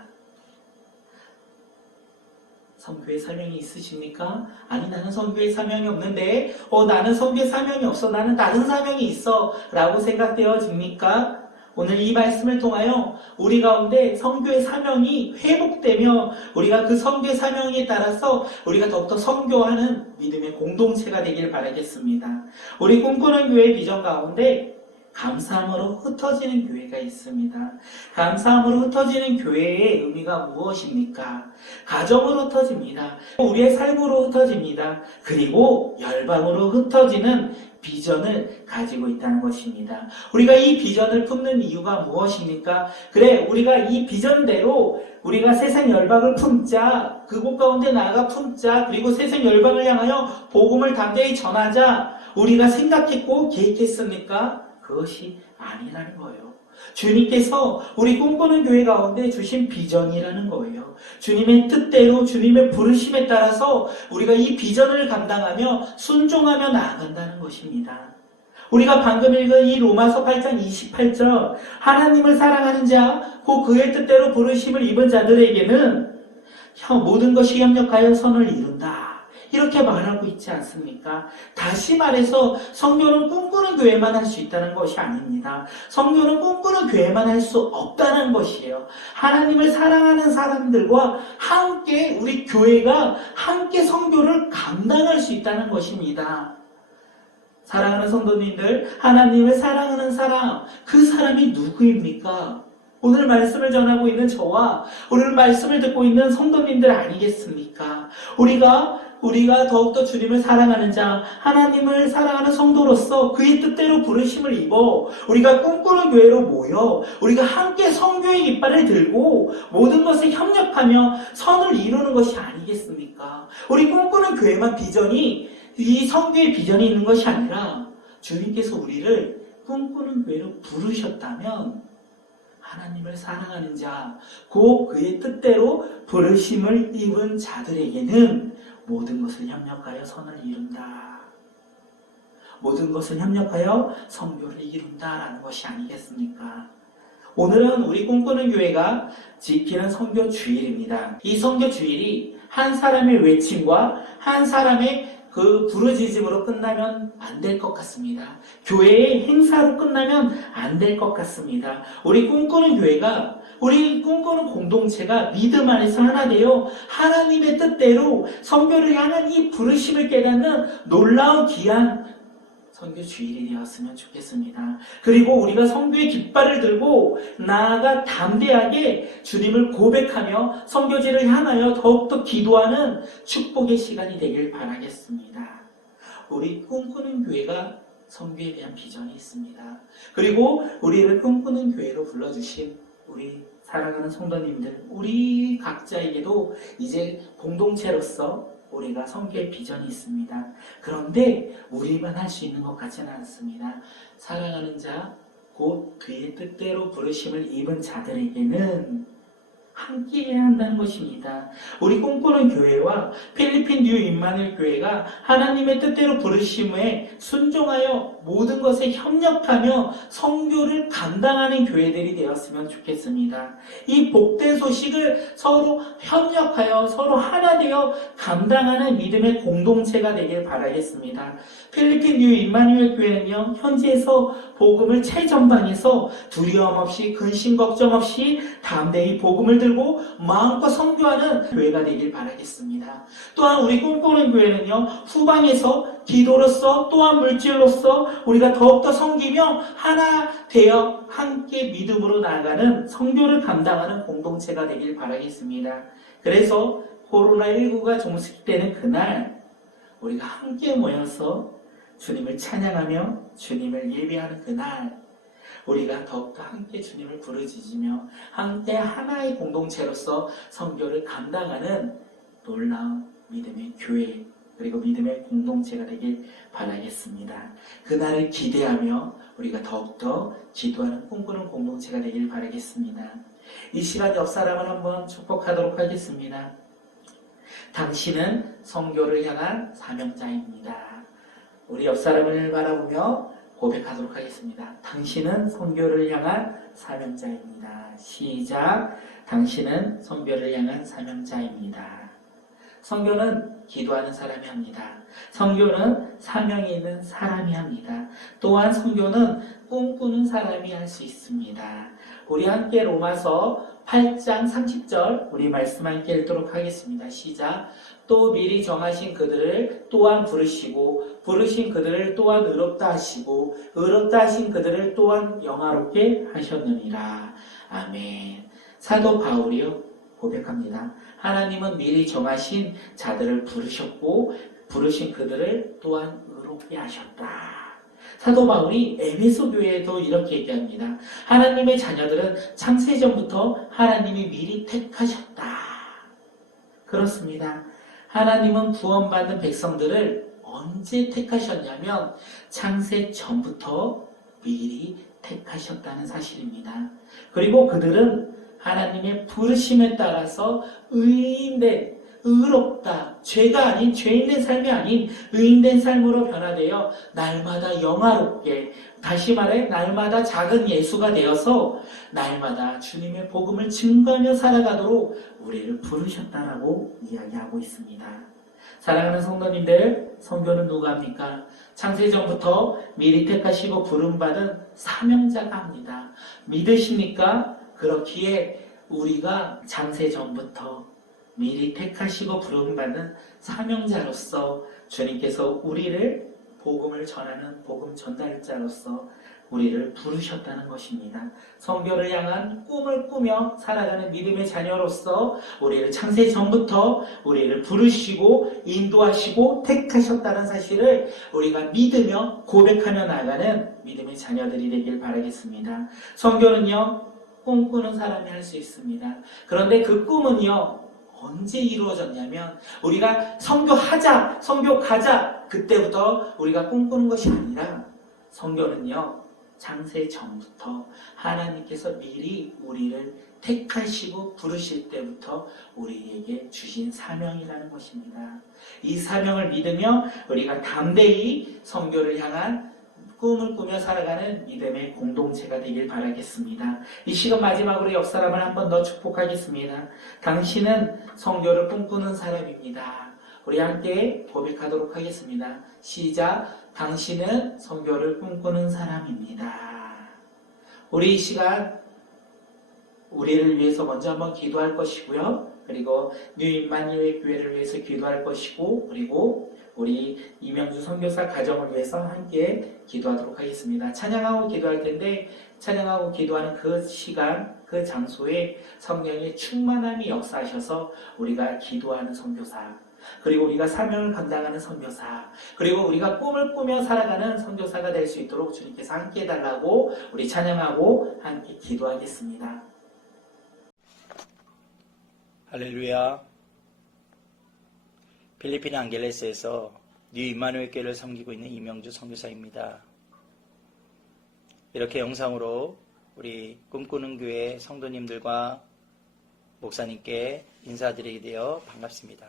선교의 사명이 있으십니까? 아니 나는 선교의 사명이 없는데 나는 선교의 사명이 없어, 나는 다른 사명이 있어 라고 생각되어집니까? 오늘 이 말씀을 통하여 우리 가운데 선교의 사명이 회복되며 우리가 그 선교의 사명에 따라서 우리가 더욱더 선교하는 믿음의 공동체가 되길 바라겠습니다. 우리 꿈꾸는 교회 비전 가운데 감사함으로 흩어지는 교회가 있습니다. 감사함으로 흩어지는 교회의 의미가 무엇입니까? 가정으로 흩어집니다. 우리의 삶으로 흩어집니다. 그리고 열방으로 흩어지는 비전을 가지고 있다는 것입니다. 우리가 이 비전을 품는 이유가 무엇입니까? 그래, 우리가 이 비전대로 우리가 세상 열방을 품자, 그곳 가운데 나아가 품자, 그리고 세상 열방을 향하여 복음을 담대히 전하자 우리가 생각했고 계획했습니까? 그것이 아니라는 거예요. 주님께서 우리 꿈꾸는 교회 가운데 주신 비전이라는 거예요. 주님의 뜻대로 주님의 부르심에 따라서 우리가 이 비전을 감당하며 순종하며 나아간다는 것입니다. 우리가 방금 읽은 이 로마서 8장 28절 하나님을 사랑하는 자, 곧 그의 뜻대로 부르심을 입은 자들에게는 모든 것이 협력하여 선을 이룬다. 이렇게 말하고 있지 않습니까? 다시 말해서 성교는 꿈꾸는 교회만 할 수 있다는 것이 아닙니다. 성교는 꿈꾸는 교회만 할 수 없다는 것이에요. 하나님을 사랑하는 사람들과 함께 우리 교회가 함께 성교를 감당할 수 있다는 것입니다. 사랑하는 성도님들, 하나님을 사랑하는 사람, 그 사람이 누구입니까? 오늘 말씀을 전하고 있는 저와 오늘 말씀을 듣고 있는 성도님들 아니겠습니까? 우리가 더욱더 주님을 사랑하는 자, 하나님을 사랑하는 성도로서 그의 뜻대로 부르심을 입어 우리가 꿈꾸는 교회로 모여 우리가 함께 성교의 깃발을 들고 모든 것에 협력하며 선을 이루는 것이 아니겠습니까? 우리 꿈꾸는 교회만 비전이 이 성교의 비전이 있는 것이 아니라 주님께서 우리를 꿈꾸는 교회로 부르셨다면 하나님을 사랑하는 자, 곧 그의 뜻대로 부르심을 입은 자들에게는 모든 것을 협력하여 선을 이룬다. 모든 것을 협력하여 성교를 이룬다라는 것이 아니겠습니까? 오늘은 우리 꿈꾸는 교회가 지키는 성교 주일입니다. 이 성교 주일이 한 사람의 외침과 한 사람의 그 부르짖음으로 끝나면 안 될 것 같습니다. 교회의 행사로 끝나면 안 될 것 같습니다. 우리 꿈꾸는 교회가, 우리 꿈꾸는 공동체가 믿음 안에서 하나 되어 하나님의 뜻대로 성교를 향한 이 부르심을 깨닫는 놀라운 귀한 성교 주일이 되었으면 좋겠습니다. 그리고 우리가 성교의 깃발을 들고 나아가 담대하게 주님을 고백하며 성교지를 향하여 더욱더 기도하는 축복의 시간이 되길 바라겠습니다. 우리 꿈꾸는 교회가 성교에 대한 비전이 있습니다. 그리고 우리를 꿈꾸는 교회로 불러주신 우리 사랑하는 성도님들, 우리 각자에게도 이제 공동체로서 우리가 성교의 비전이 있습니다. 그런데 우리만 할 수 있는 것 같지는 않습니다. 사랑하는 자, 곧 그의 뜻대로 부르심을 입은 자들에게는 함께 해야 한다는 것입니다. 우리 꿈꾸는 교회와 필리핀 뉴 임마누엘 교회가 하나님의 뜻대로 부르심에 순종하여 모든 것에 협력하며 성교를 감당하는 교회들이 되었으면 좋겠습니다. 이 복된 소식을 서로 협력하여 서로 하나 되어 감당하는 믿음의 공동체가 되길 바라겠습니다. 필리핀 뉴 임마누엘 교회는요, 현지에서 복음을 최전방에서 두려움 없이 근심 걱정 없이 담대히 복음을 들고 마음껏 선교하는 교회가 되길 바라겠습니다. 또한 우리 꿈꾸는 교회는요, 후방에서 기도로서 또한 물질로서 우리가 더욱더 섬기며 하나 되어 함께 믿음으로 나아가는 선교를 감당하는 공동체가 되길 바라겠습니다. 그래서 코로나19가 종식되는 그날 우리가 함께 모여서 주님을 찬양하며 주님을 예배하는 그날 우리가 더욱더 함께 주님을 부르짖으며 함께 하나의 공동체로서 선교를 감당하는 놀라운 믿음의 교회 그리고 믿음의 공동체가 되길 바라겠습니다. 그날을 기대하며 우리가 더욱더 기도하는 꿈꾸는 공동체가 되길 바라겠습니다. 이 시간 옆 사람을 한번 축복하도록 하겠습니다. 당신은 선교를 향한 사명자입니다. 우리 옆 사람을 바라보며 고백하도록 하겠습니다. 당신은 선교를 향한 사명자입니다. 시작. 당신은 선교를 향한 사명자입니다. 선교는 기도하는 사람이 합니다. 선교는 사명이 있는 사람이 합니다. 또한 선교는 꿈꾸는 사람이 할 수 있습니다. 우리 함께 로마서 8장 30절 우리 말씀 함께 읽도록 하겠습니다. 시작. 또 미리 정하신 그들을 또한 부르시고 부르신 그들을 또한 의롭다 하시고 의롭다 하신 그들을 또한 영화롭게 하셨느니라. 아멘. 사도 바울이요 고백합니다. 하나님은 미리 정하신 자들을 부르셨고 부르신 그들을 또한 의롭게 하셨다. 사도 바울이 에베소 교회에도 이렇게 얘기합니다. 하나님의 자녀들은 창세전부터 하나님이 미리 택하셨다. 그렇습니다. 하나님은 구원받는 백성들을 언제 택하셨냐면 창세 전부터 미리 택하셨다는 사실입니다. 그리고 그들은 하나님의 부르심에 따라서 의인된, 의롭다, 죄가 아닌, 죄 있는 삶이 아닌 의인된 삶으로 변화되어 날마다 영화롭게, 다시 말해 날마다 작은 예수가 되어서 날마다 주님의 복음을 증거하며 살아가도록 우리를 부르셨다라고 이야기하고 있습니다. 사랑하는 성도님들, 성교는 누가 합니까? 창세전부터 미리 택하시고 부름받은 사명자가 합니다. 믿으십니까? 그렇기에 우리가 창세전부터 미리 택하시고 부름받은 사명자로서 주님께서 우리를 복음을 전하는 복음 전달자로서 우리를 부르셨다는 것입니다. 성교를 향한 꿈을 꾸며 살아가는 믿음의 자녀로서 우리를 창세 전부터 우리를 부르시고 인도하시고 택하셨다는 사실을 우리가 믿으며 고백하며 나가는 믿음의 자녀들이 되길 바라겠습니다. 성교는요, 꿈꾸는 사람이 할 수 있습니다. 그런데 그 꿈은요, 언제 이루어졌냐면 우리가 성교하자, 성교 가자, 그때부터 우리가 꿈꾸는 것이 아니라 성교는요, 창세 전부터 하나님께서 미리 우리를 택하시고 부르실 때부터 우리에게 주신 사명이라는 것입니다. 이 사명을 믿으며 우리가 담대히 성교를 향한 꿈을 꾸며 살아가는 믿음의 공동체가 되길 바라겠습니다. 이 시간 마지막으로 옆 사람을 한 번 더 축복하겠습니다. 당신은 성교를 꿈꾸는 사람입니다. 우리 함께 고백하도록 하겠습니다. 시작. 당신은 성교를 꿈꾸는 사람입니다. 우리 이 시간 우리를 위해서 먼저 한번 기도할 것이고요. 그리고 뉴 임마누엘 교회를 위해서 기도할 것이고, 그리고 우리 이명주 선교사 가정을 위해서 함께 기도하도록 하겠습니다. 찬양하고 기도할 텐데, 찬양하고 기도하는 그 시간, 그 장소에 성령의 충만함이 역사하셔서 우리가 기도하는 선교사, 그리고 우리가 사명을 감당하는 선교사, 그리고 우리가 꿈을 꾸며 살아가는 선교사가 될 수 있도록 주님께서 함께 해달라고 우리 찬양하고 함께 기도하겠습니다. 할렐루야. 필리핀 앙겔레스에서 뉴 임마누엘 교회를 섬기고 있는 이명주 선교사입니다. 이렇게 영상으로 우리 꿈꾸는 교회 성도님들과 목사님께 인사드리게 되어 반갑습니다.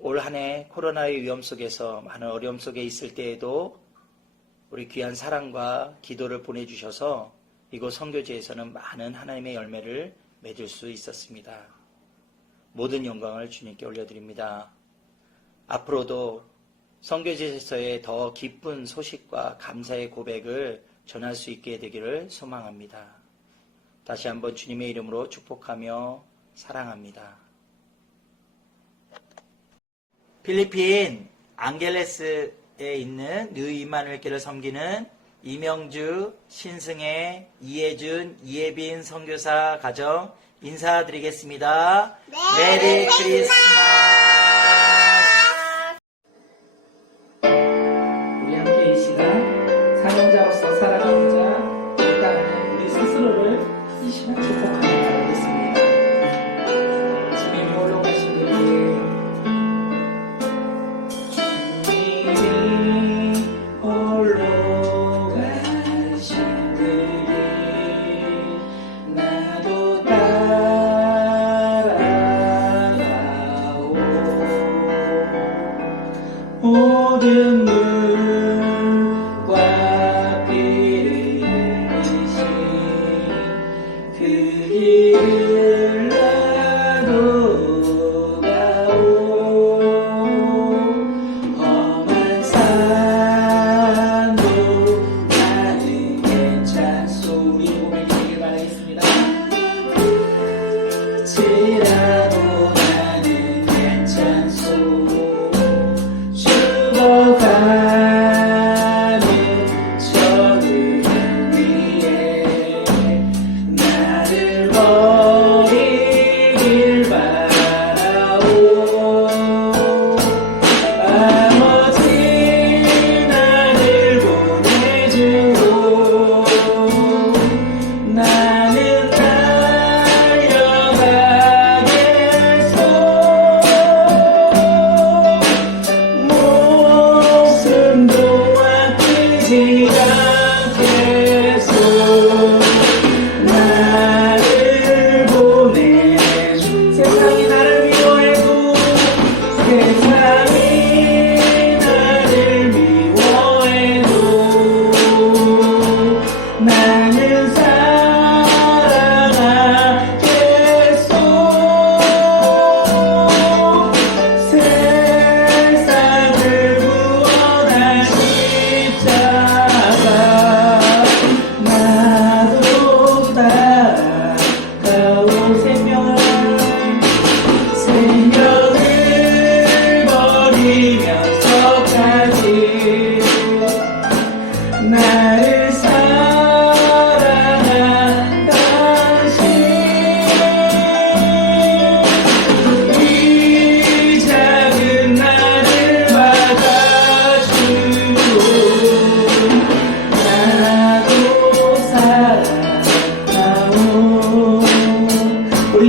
올 한 해 코로나의 위험 속에서 많은 어려움 속에 있을 때에도 우리 귀한 사랑과 기도를 보내주셔서 이곳 선교지에서는 많은 하나님의 열매를 맺을 수 있었습니다. 모든 영광을 주님께 올려드립니다. 앞으로도 선교지에서의 더 기쁜 소식과 감사의 고백을 전할 수 있게 되기를 소망합니다. 다시 한번 주님의 이름으로 축복하며 사랑합니다. 필리핀 앙겔레스에 있는 뉴 임마누엘 교회를 섬기는 이명주, 신승혜, 이혜준, 이혜빈 선교사 가정 인사드리겠습니다. 메리 크리스마스. 우리 함께 이 시간 사명자로서 살아가고자 일단은 우리 스스로를 이 시간 축복하며 나가겠습니다. 주님이 홀로 가신 그에게, 주님이 홀로 가신 그에게 나도 따라가오. 모든 물과 피를 흘리신 그 길을 나도 가오. 험한 산도 나는 괜찮소. 우리 고백하길 바라겠습니다. 지라도 나는 괜찮소. 죽어가는 저를 위해 나를 버리길 바라오. 아버지 나를 보내주고 나는 달려가겠소. 목숨도 아끼지 않겠소. 나를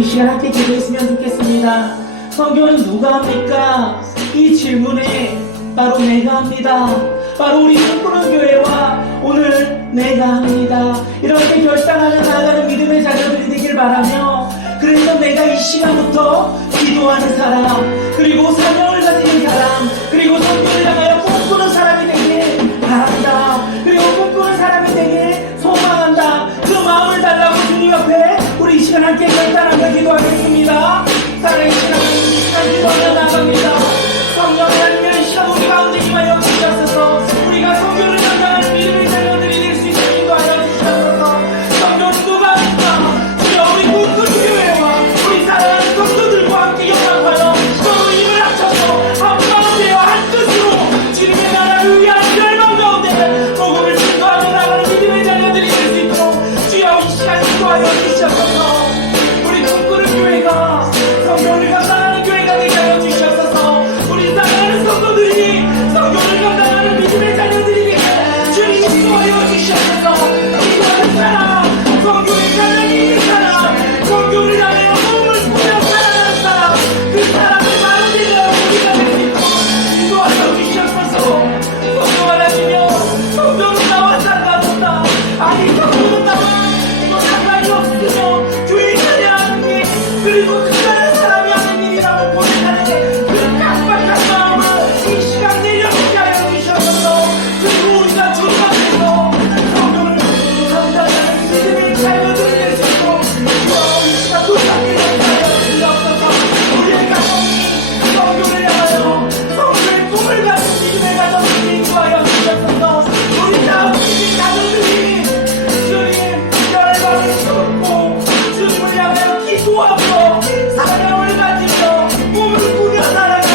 시간 함께 기도했으면 좋겠습니다. 성교는 누가 합니까? 이 질문에 바로 내가 합니다. 바로 우리 꿈꾸는 교회와 오늘 내가 합니다. 이렇게 결단하며 나아가는 믿음의 자녀들이 되길 바라며, 그래서 내가 이 시간부터 기도하는 사람, 그리고 사명을 가지는 사람, 그리고 성교를 향하여 꿈꾸는 사람이 되길 바랍니다. 그리고 꿈꾸는 사람이 되길 소망한다. 그 마음을 달라고 주님 앞에 우리 이 시간 함께 결단하며 기도하겠습니다. 살아계신 하나님, 이 시간 기도하며 나갑니다. 성령 하나님의 이 시간 우리 가운데 임하여 주시옵소서. 우리가 성교를 전당하는 믿음의 자녀들이 될 수 있도록 인도하여 주시옵소서. 성교는 누가 합니까? 주여, 우리 꿈꾸는 교회와 우리 사랑하는 성도들과 함께 연합하여 서로 힘을 합쳐서 한 마음 되어 한 뜻으로 주님의 나라를 위한 열망 가운데 복음을 증거하며 나가는 믿음의 자녀들이 될 수 있도록 주여, 이 시간 인도하여 주시옵소서. 우리 꿈꾸는 교회가 성교를 감당하는 교회가 되게 하여 주시옵소서. 우리 사랑하는 성도들이 성교를 감당하는 믿음의 자녀들이 되게 주님 인도하여 주시옵소서. 기도하는 사람, 성교의 가장이 있는 사람, 성교를 향하여 몸을 부여 살아가는 사람, 그 사람의 마음이 되어 우리가 될 수 있도록 인도하여 주시옵소서. 성교 하나님이여, 성교는 나와 상관없다. 아니, 성교는 나와 이거 상관이 없으며 교회 찬양하는 게, 그리고 그다른 사람이 하는 일이라고 고백하는 그 깜빡한 마음을 이 시간 내려놓게 하여 주시옵소서. 그리고 우리가 주님 앞에서 성교를 감당하는 믿음의 자녀들이 될 수 있도록 이 시간 놀랍게 하여 주시옵소서. 우리의 가정이 성교를 향하여 성교의 꿈을 가진 믿음의 가정들이 인도하여 주시옵소서. 우리 다음 믿음의 가정들이 주님 열방을 쏟고 주님을 향하여 기도하고 사랑을 가지며 꿈을 꾸며 살아가는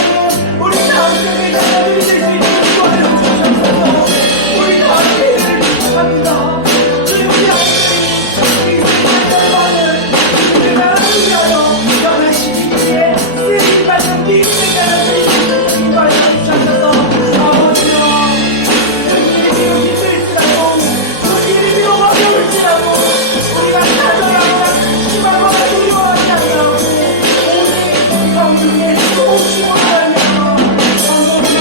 우리 다음 세대 자녀들이 될 수 있도록 인도하여 주시옵소서. 우리 다음 세대를 축복합니다. 주님, 우리 아이들이 이 세상을 받는 주님의 나라를 위하여 연하시기 위해 쓰임 받는 믿음의 자녀들이 될 수 있도록 인도하여 주시옵소서. 아버지여, 주님의 이름이 쓸지라도 그 이름이 어려울지라도 우리가 찾아가는 희망과 두려워하지 아니하고 오직 성령의 도우심을 하며 성령의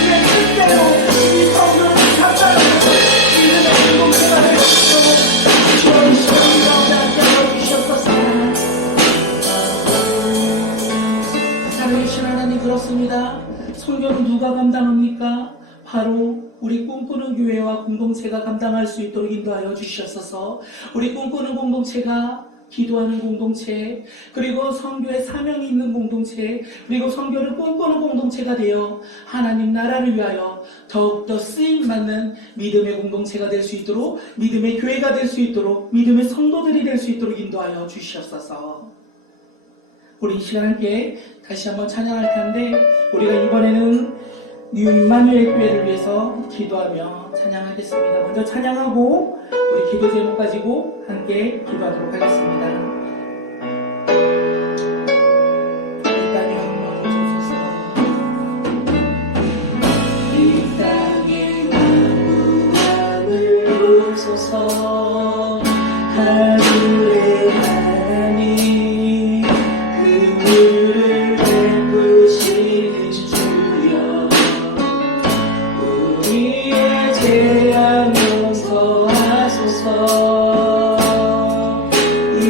주의 뜻대로 이 성령을 감당하는 믿음의 공동체가 될 수 있도록 주의 시간 가운데 함께하여 주시옵소서. 살아계신 하나님, 그렇습니다. 성교는 누가 감당합니까? 바로 우리 꿈꾸는 교회와 공동체가 감당할 수 있도록 인도하여 주시옵소서. 우리 꿈꾸는 공동체가 기도하는 공동체, 그리고 선교의 사명이 있는 공동체, 그리고 선교를 꿈꾸는 공동체가 되어 하나님 나라를 위하여 더욱더 쓰임받는 믿음의 공동체가 될 수 있도록, 믿음의 교회가 될 수 있도록, 믿음의 성도들이 될 수 있도록 인도하여 주시옵소서. 우리 이 시간 함께 다시 한번 찬양할 텐데, 우리가 이번에는 뉴 임마누엘 교회를 위해서 기도하며 찬양하겠습니다. 먼저 찬양하고 우리 기도 제목 가지고 함께 기도하도록 하겠습니다. 이 땅에 머무르소서. 이 땅에 머무르소서. 하늘의 하나님, 그물을 베푸시는 주여, 우리의 죄악 용서하소서. 이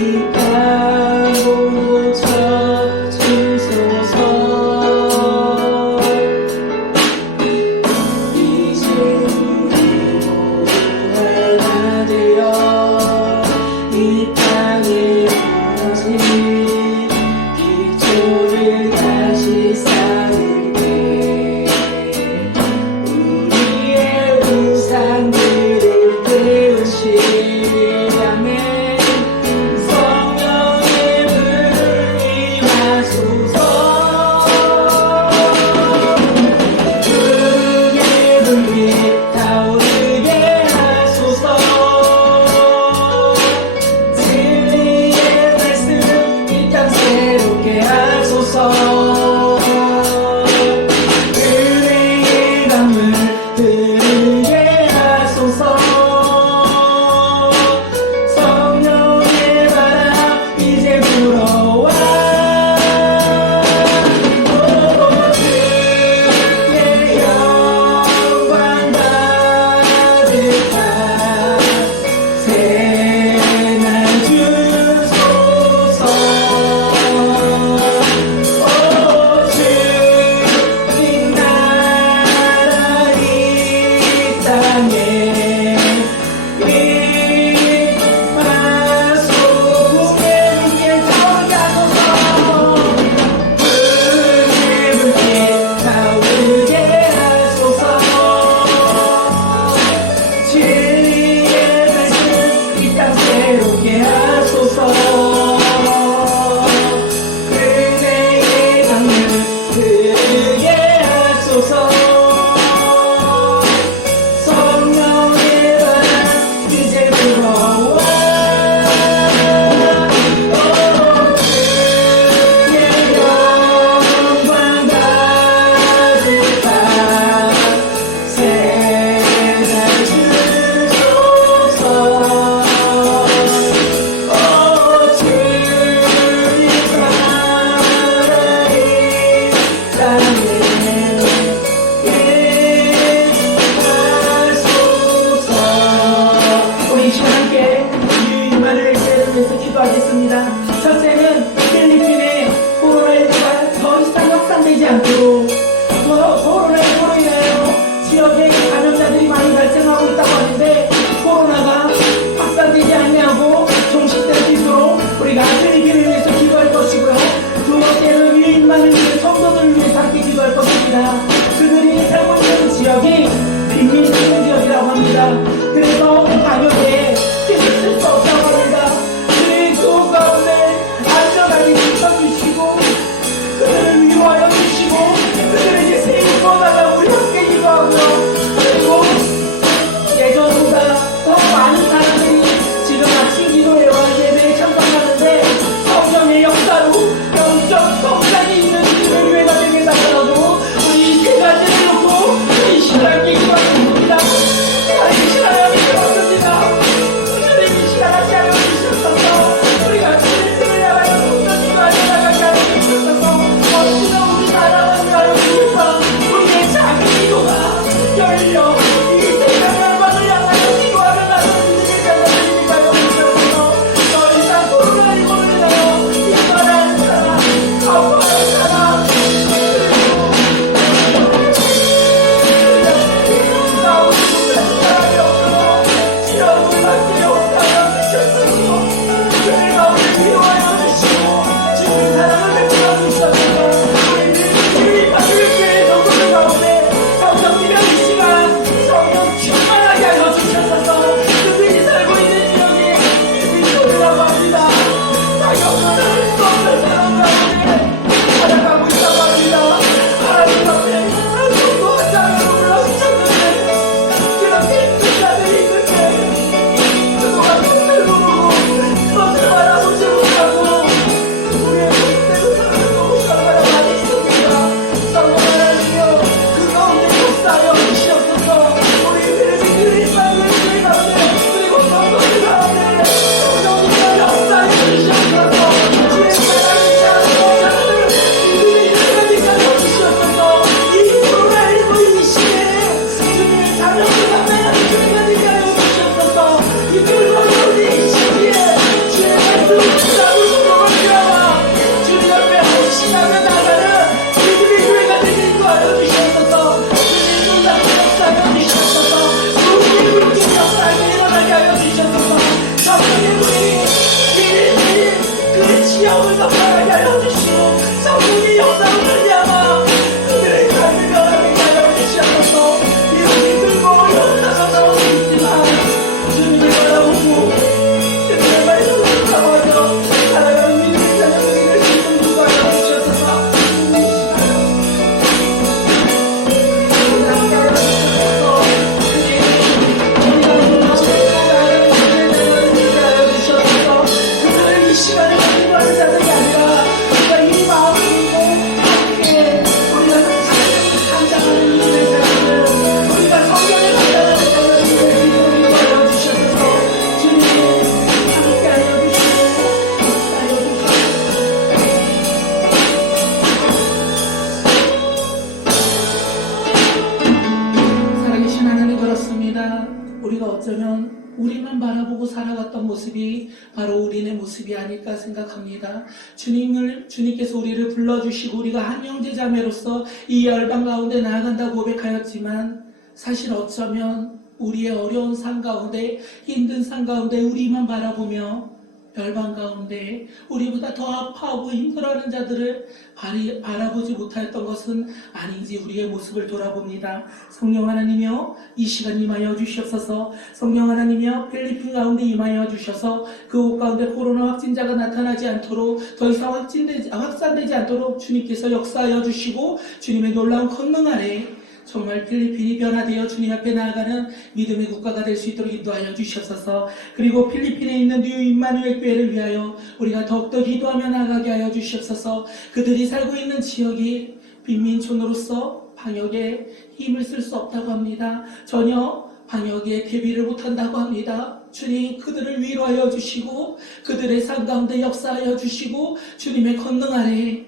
기도합니다. 첫째는 필리핀의 코로나19가 더 이상 확산되지 않도록, 코로나19로 인하여 지역에 감염자들이 많이 발생하고 있다고 하는데 코로나가 확산되지 않냐고 종식될 수 있도록 우리가 필리핀을 위해서 기도할 것이고요. 두 번째는 유인만을 위해 성도들을 위해서 함께 기도할 것입니다. 그들이 살고 있는 지역이 빈민 있는 지역이라고 합니다. 그래서 방역에 힘을 쓸 수 없다고 합니다. 그들이 그 가운데 안전하게 지켜주시고 그들을 위로하여 주시고 그들에게 세임을 원하라고 우리 함께 기도하고요. 그리고 예전보다 더 많은 사람들이 지금 아침 기도회와 예배에 참석하는데 성령의 역사로 영적 성장이 있는 주님의 교회가 되게 달라고 우리 세 가지를 놓고 이 시간 함께 기도하겠습니다. 하나님 시간을 기도하겠습니다. 주님 이 시간 같이 하여 주시옵소서. 우리가 주님을 향하여 성전기가 나가게 하여 주시옵소서. 멋지는 우리 나라만을 하여 주시옵소서. 우리의 작은 기도가 열려 이 세상 열방을 향하여 기도하며 나서 주님의 장을 하여 주시옵소서. 더 이상 코로나19로 인하여 이만한 사람, 아파하는 사람, 지역을 덮어가게 하여 주시고 성령의 역사를 향하 그들의 삶을 변하게 하여 주시옵소서. 이렇게 들고 연나서 있지만 주님을 바라보고 그들의 말씀을 감하여 살아가는 믿음의 자녀들을 지금 누가하여 주시옵소서. 이 시간을 기도하는 자들이 아니라 우리가 이 마음을 믿고 함께 우리가 감당하는 일을 자들 우리가 성경에 감당하는 자들 기도를 기도하여 주셔서 주님이 함께하여 주시고 역사하여 주시고 살아계신 하나님 그렇습니다. 우리가 어쩌면 우리만 바라보고 살아갔던 모습이 바로 우리네 모습이 아닐까 생각합니다. 주님께서 우리를 불러주시고 우리가 한 형제자매로서 이 열방 가운데 나아간다고 고백하였지만 사실 어쩌면 우리의 어려운 삶 가운데 힘든 삶 가운데 우리만 바라보며 열방 가운데 우리보다 더 아파하고 힘들어하는 자들을 바라보지 못하였던 것은 아닌지 우리의 모습을 돌아봅니다. 성령 하나님이여 이 시간 임하여 주시옵소서. 성령 하나님이여 필리핀 가운데 임하여 주셔서 그곳 가운데 코로나 확진자가 나타나지 않도록 더 이상 확산되지 않도록 주님께서 역사하여 주시고 주님의 놀라운 권능 아래 정말 필리핀이 변화되어 주님 앞에 나아가는 믿음의 국가가 될 수 있도록 인도하여 주시옵소서. 그리고 필리핀에 있는 뉴 임마누엘 교회를 위하여 우리가 더욱더 기도하며 나아가게 하여 주시옵소서. 그들이 살고 있는 지역이 빈민촌으로서 방역에 힘을 쓸 수 없다고 합니다. 전혀 방역에 대비를 못한다고 합니다. 주님 그들을 위로하여 주시고 그들의 삶 가운데 역사하여 주시고 주님의 권능 아래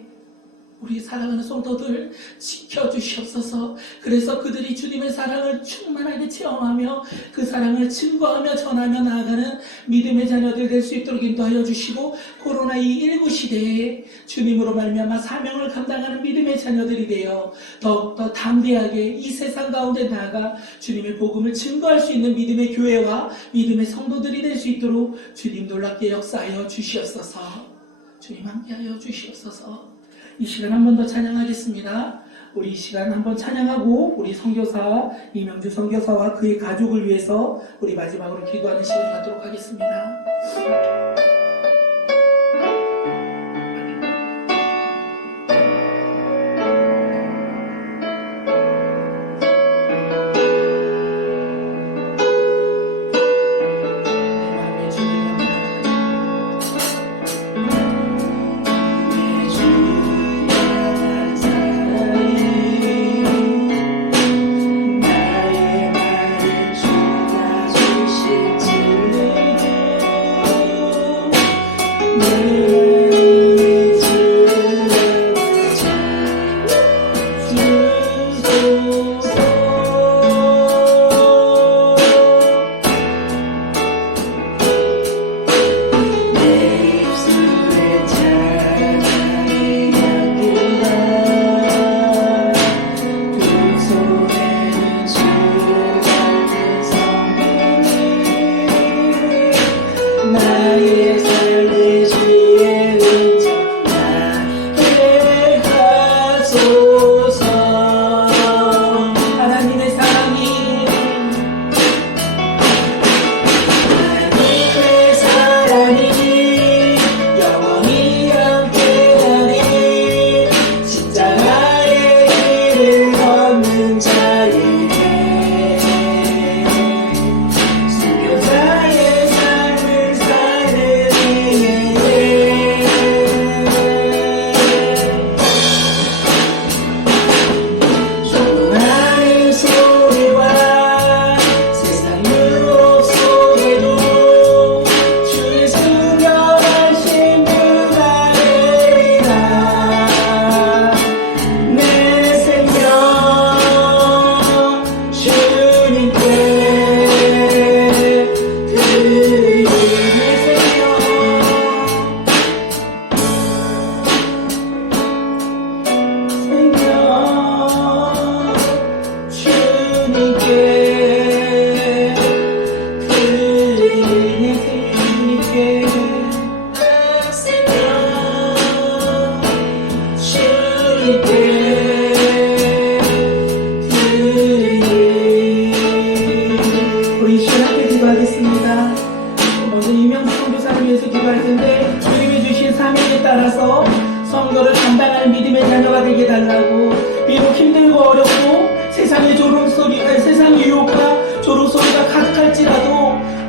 우리 사랑하는 성도들 지켜주시옵소서. 그래서 그들이 주님의 사랑을 충만하게 체험하며 그 사랑을 증거하며 전하며 나아가는 믿음의 자녀들 될 수 있도록 인도하여 주시고, 코로나19 시대에 주님으로 말미암아 사명을 감당하는 믿음의 자녀들이 되어 더욱더 담대하게 이 세상 가운데 나아가 주님의 복음을 증거할 수 있는 믿음의 교회와 믿음의 성도들이 될 수 있도록 주님 놀랍게 역사하여 주시옵소서. 주님 함께하여 주시옵소서. 이 시간 한 번 더 찬양하겠습니다. 우리 이 시간 한번 찬양하고 우리 선교사 이명주 선교사와 그의 가족을 위해서 우리 마지막으로 기도하는 시간 갖도록 하겠습니다.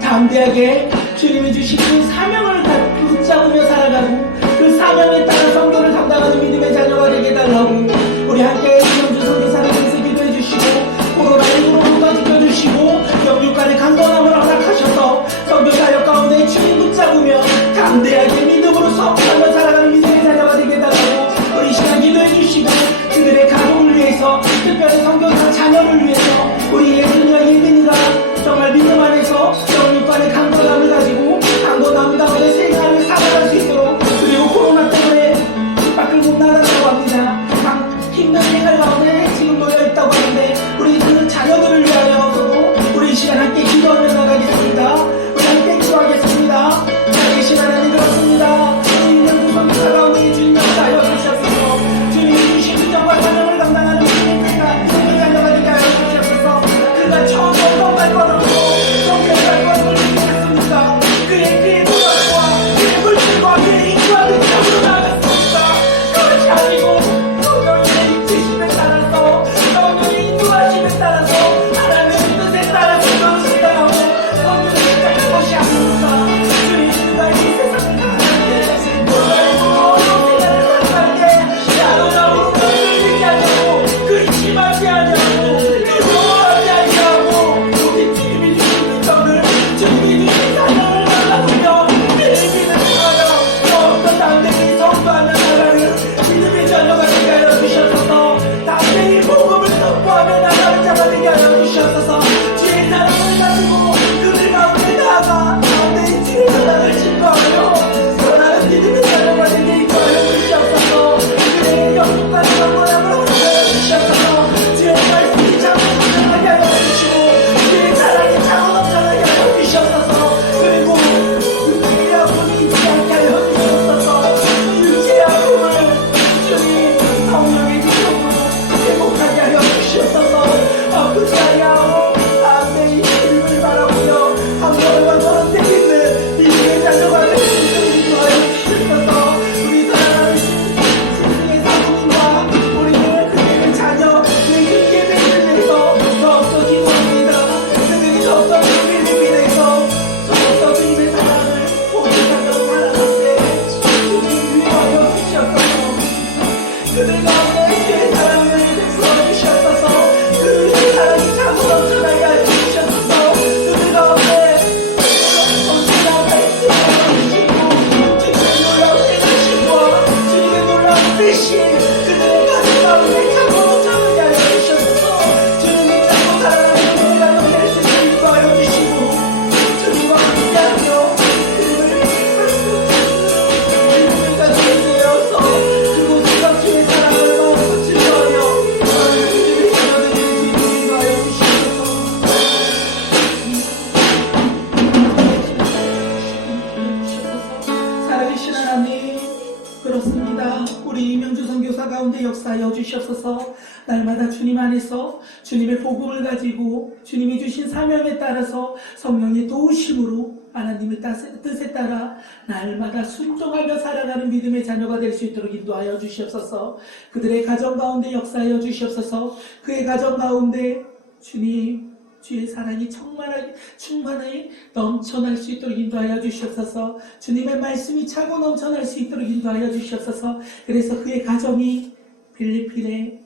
담대하게 주님이 주신 그 사명을 붙잡으며 살아가고 그 사명에 따라 성도를 담당하는 믿음의 자녀가 되게 해달라고 우리 함께 이명주 선교사를 위해서 기도해 주시고 코로나19로부터 지켜주시고 영육간의 강건함을 허락하셔서 선교 사역 가운데 주님 붙잡으며 담대하게 믿음으로 성취하며 살아가는 믿음의 자녀가 되게 해달라고 우리 이 시간 기도해 주시고 그들의 가족을 위해서 특별히 선교사 자녀를 위해서 우리 예수님과 예빈이가 정말 믿음 안에서 영육간의 강건함을 가지고 강건함 가운데 생활을 살아갈 수 있도록 그렇습니다. 우리 이명주 선교사 가운데 역사하여 주시옵소서. 날마다 주님 안에서 주님의 복음을 가지고 주님이 주신 사명에 따라서 성령의 도우심으로 하나님의 뜻에 따라 날마다 순종하며 살아가는 믿음의 자녀가 될 수 있도록 인도하여 주시옵소서. 그들의 가정 가운데 역사하여 주시옵소서. 그의 가정 가운데 주님 주의 사랑이 충만하게 넘쳐날 수 있도록 인도하여 주시옵소서. 주님의 말씀이 차고 넘쳐날 수 있도록 인도하여 주시옵소서. 그래서 그의 가정이 필리핀에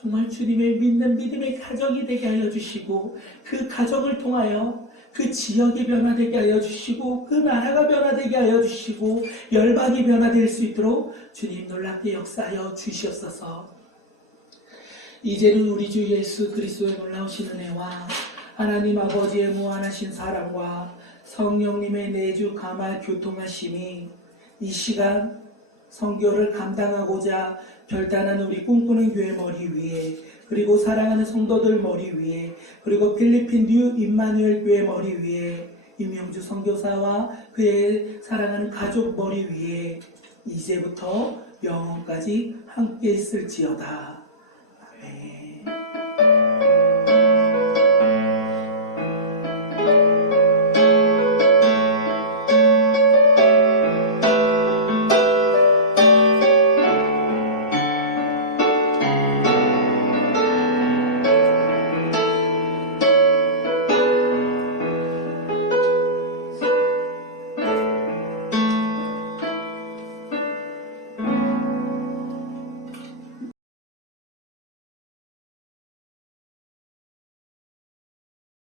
정말 주님의 믿는 믿음의 가정이 되게 하여 주시고, 그 가정을 통하여 그 지역이 변화되게 하여 주시고, 그 나라가 변화되게 하여 주시고, 열방이 변화될 수 있도록 주님 놀랍게 역사하여 주시옵소서. 이제는 우리 주 예수 그리스도의 놀라우신 은혜와 하나님 아버지의 무한하신 사랑과 성령님의 내주 감화 교통하심이 이 시간 선교를 감당하고자 결단한 우리 꿈꾸는 교회 머리 위에, 그리고 사랑하는 성도들 머리 위에, 그리고 필리핀 뉴 임마누엘 교회 머리 위에, 임명주 선교사와 그의 사랑하는 가족 머리 위에 이제부터 영원까지 함께 있을지어다.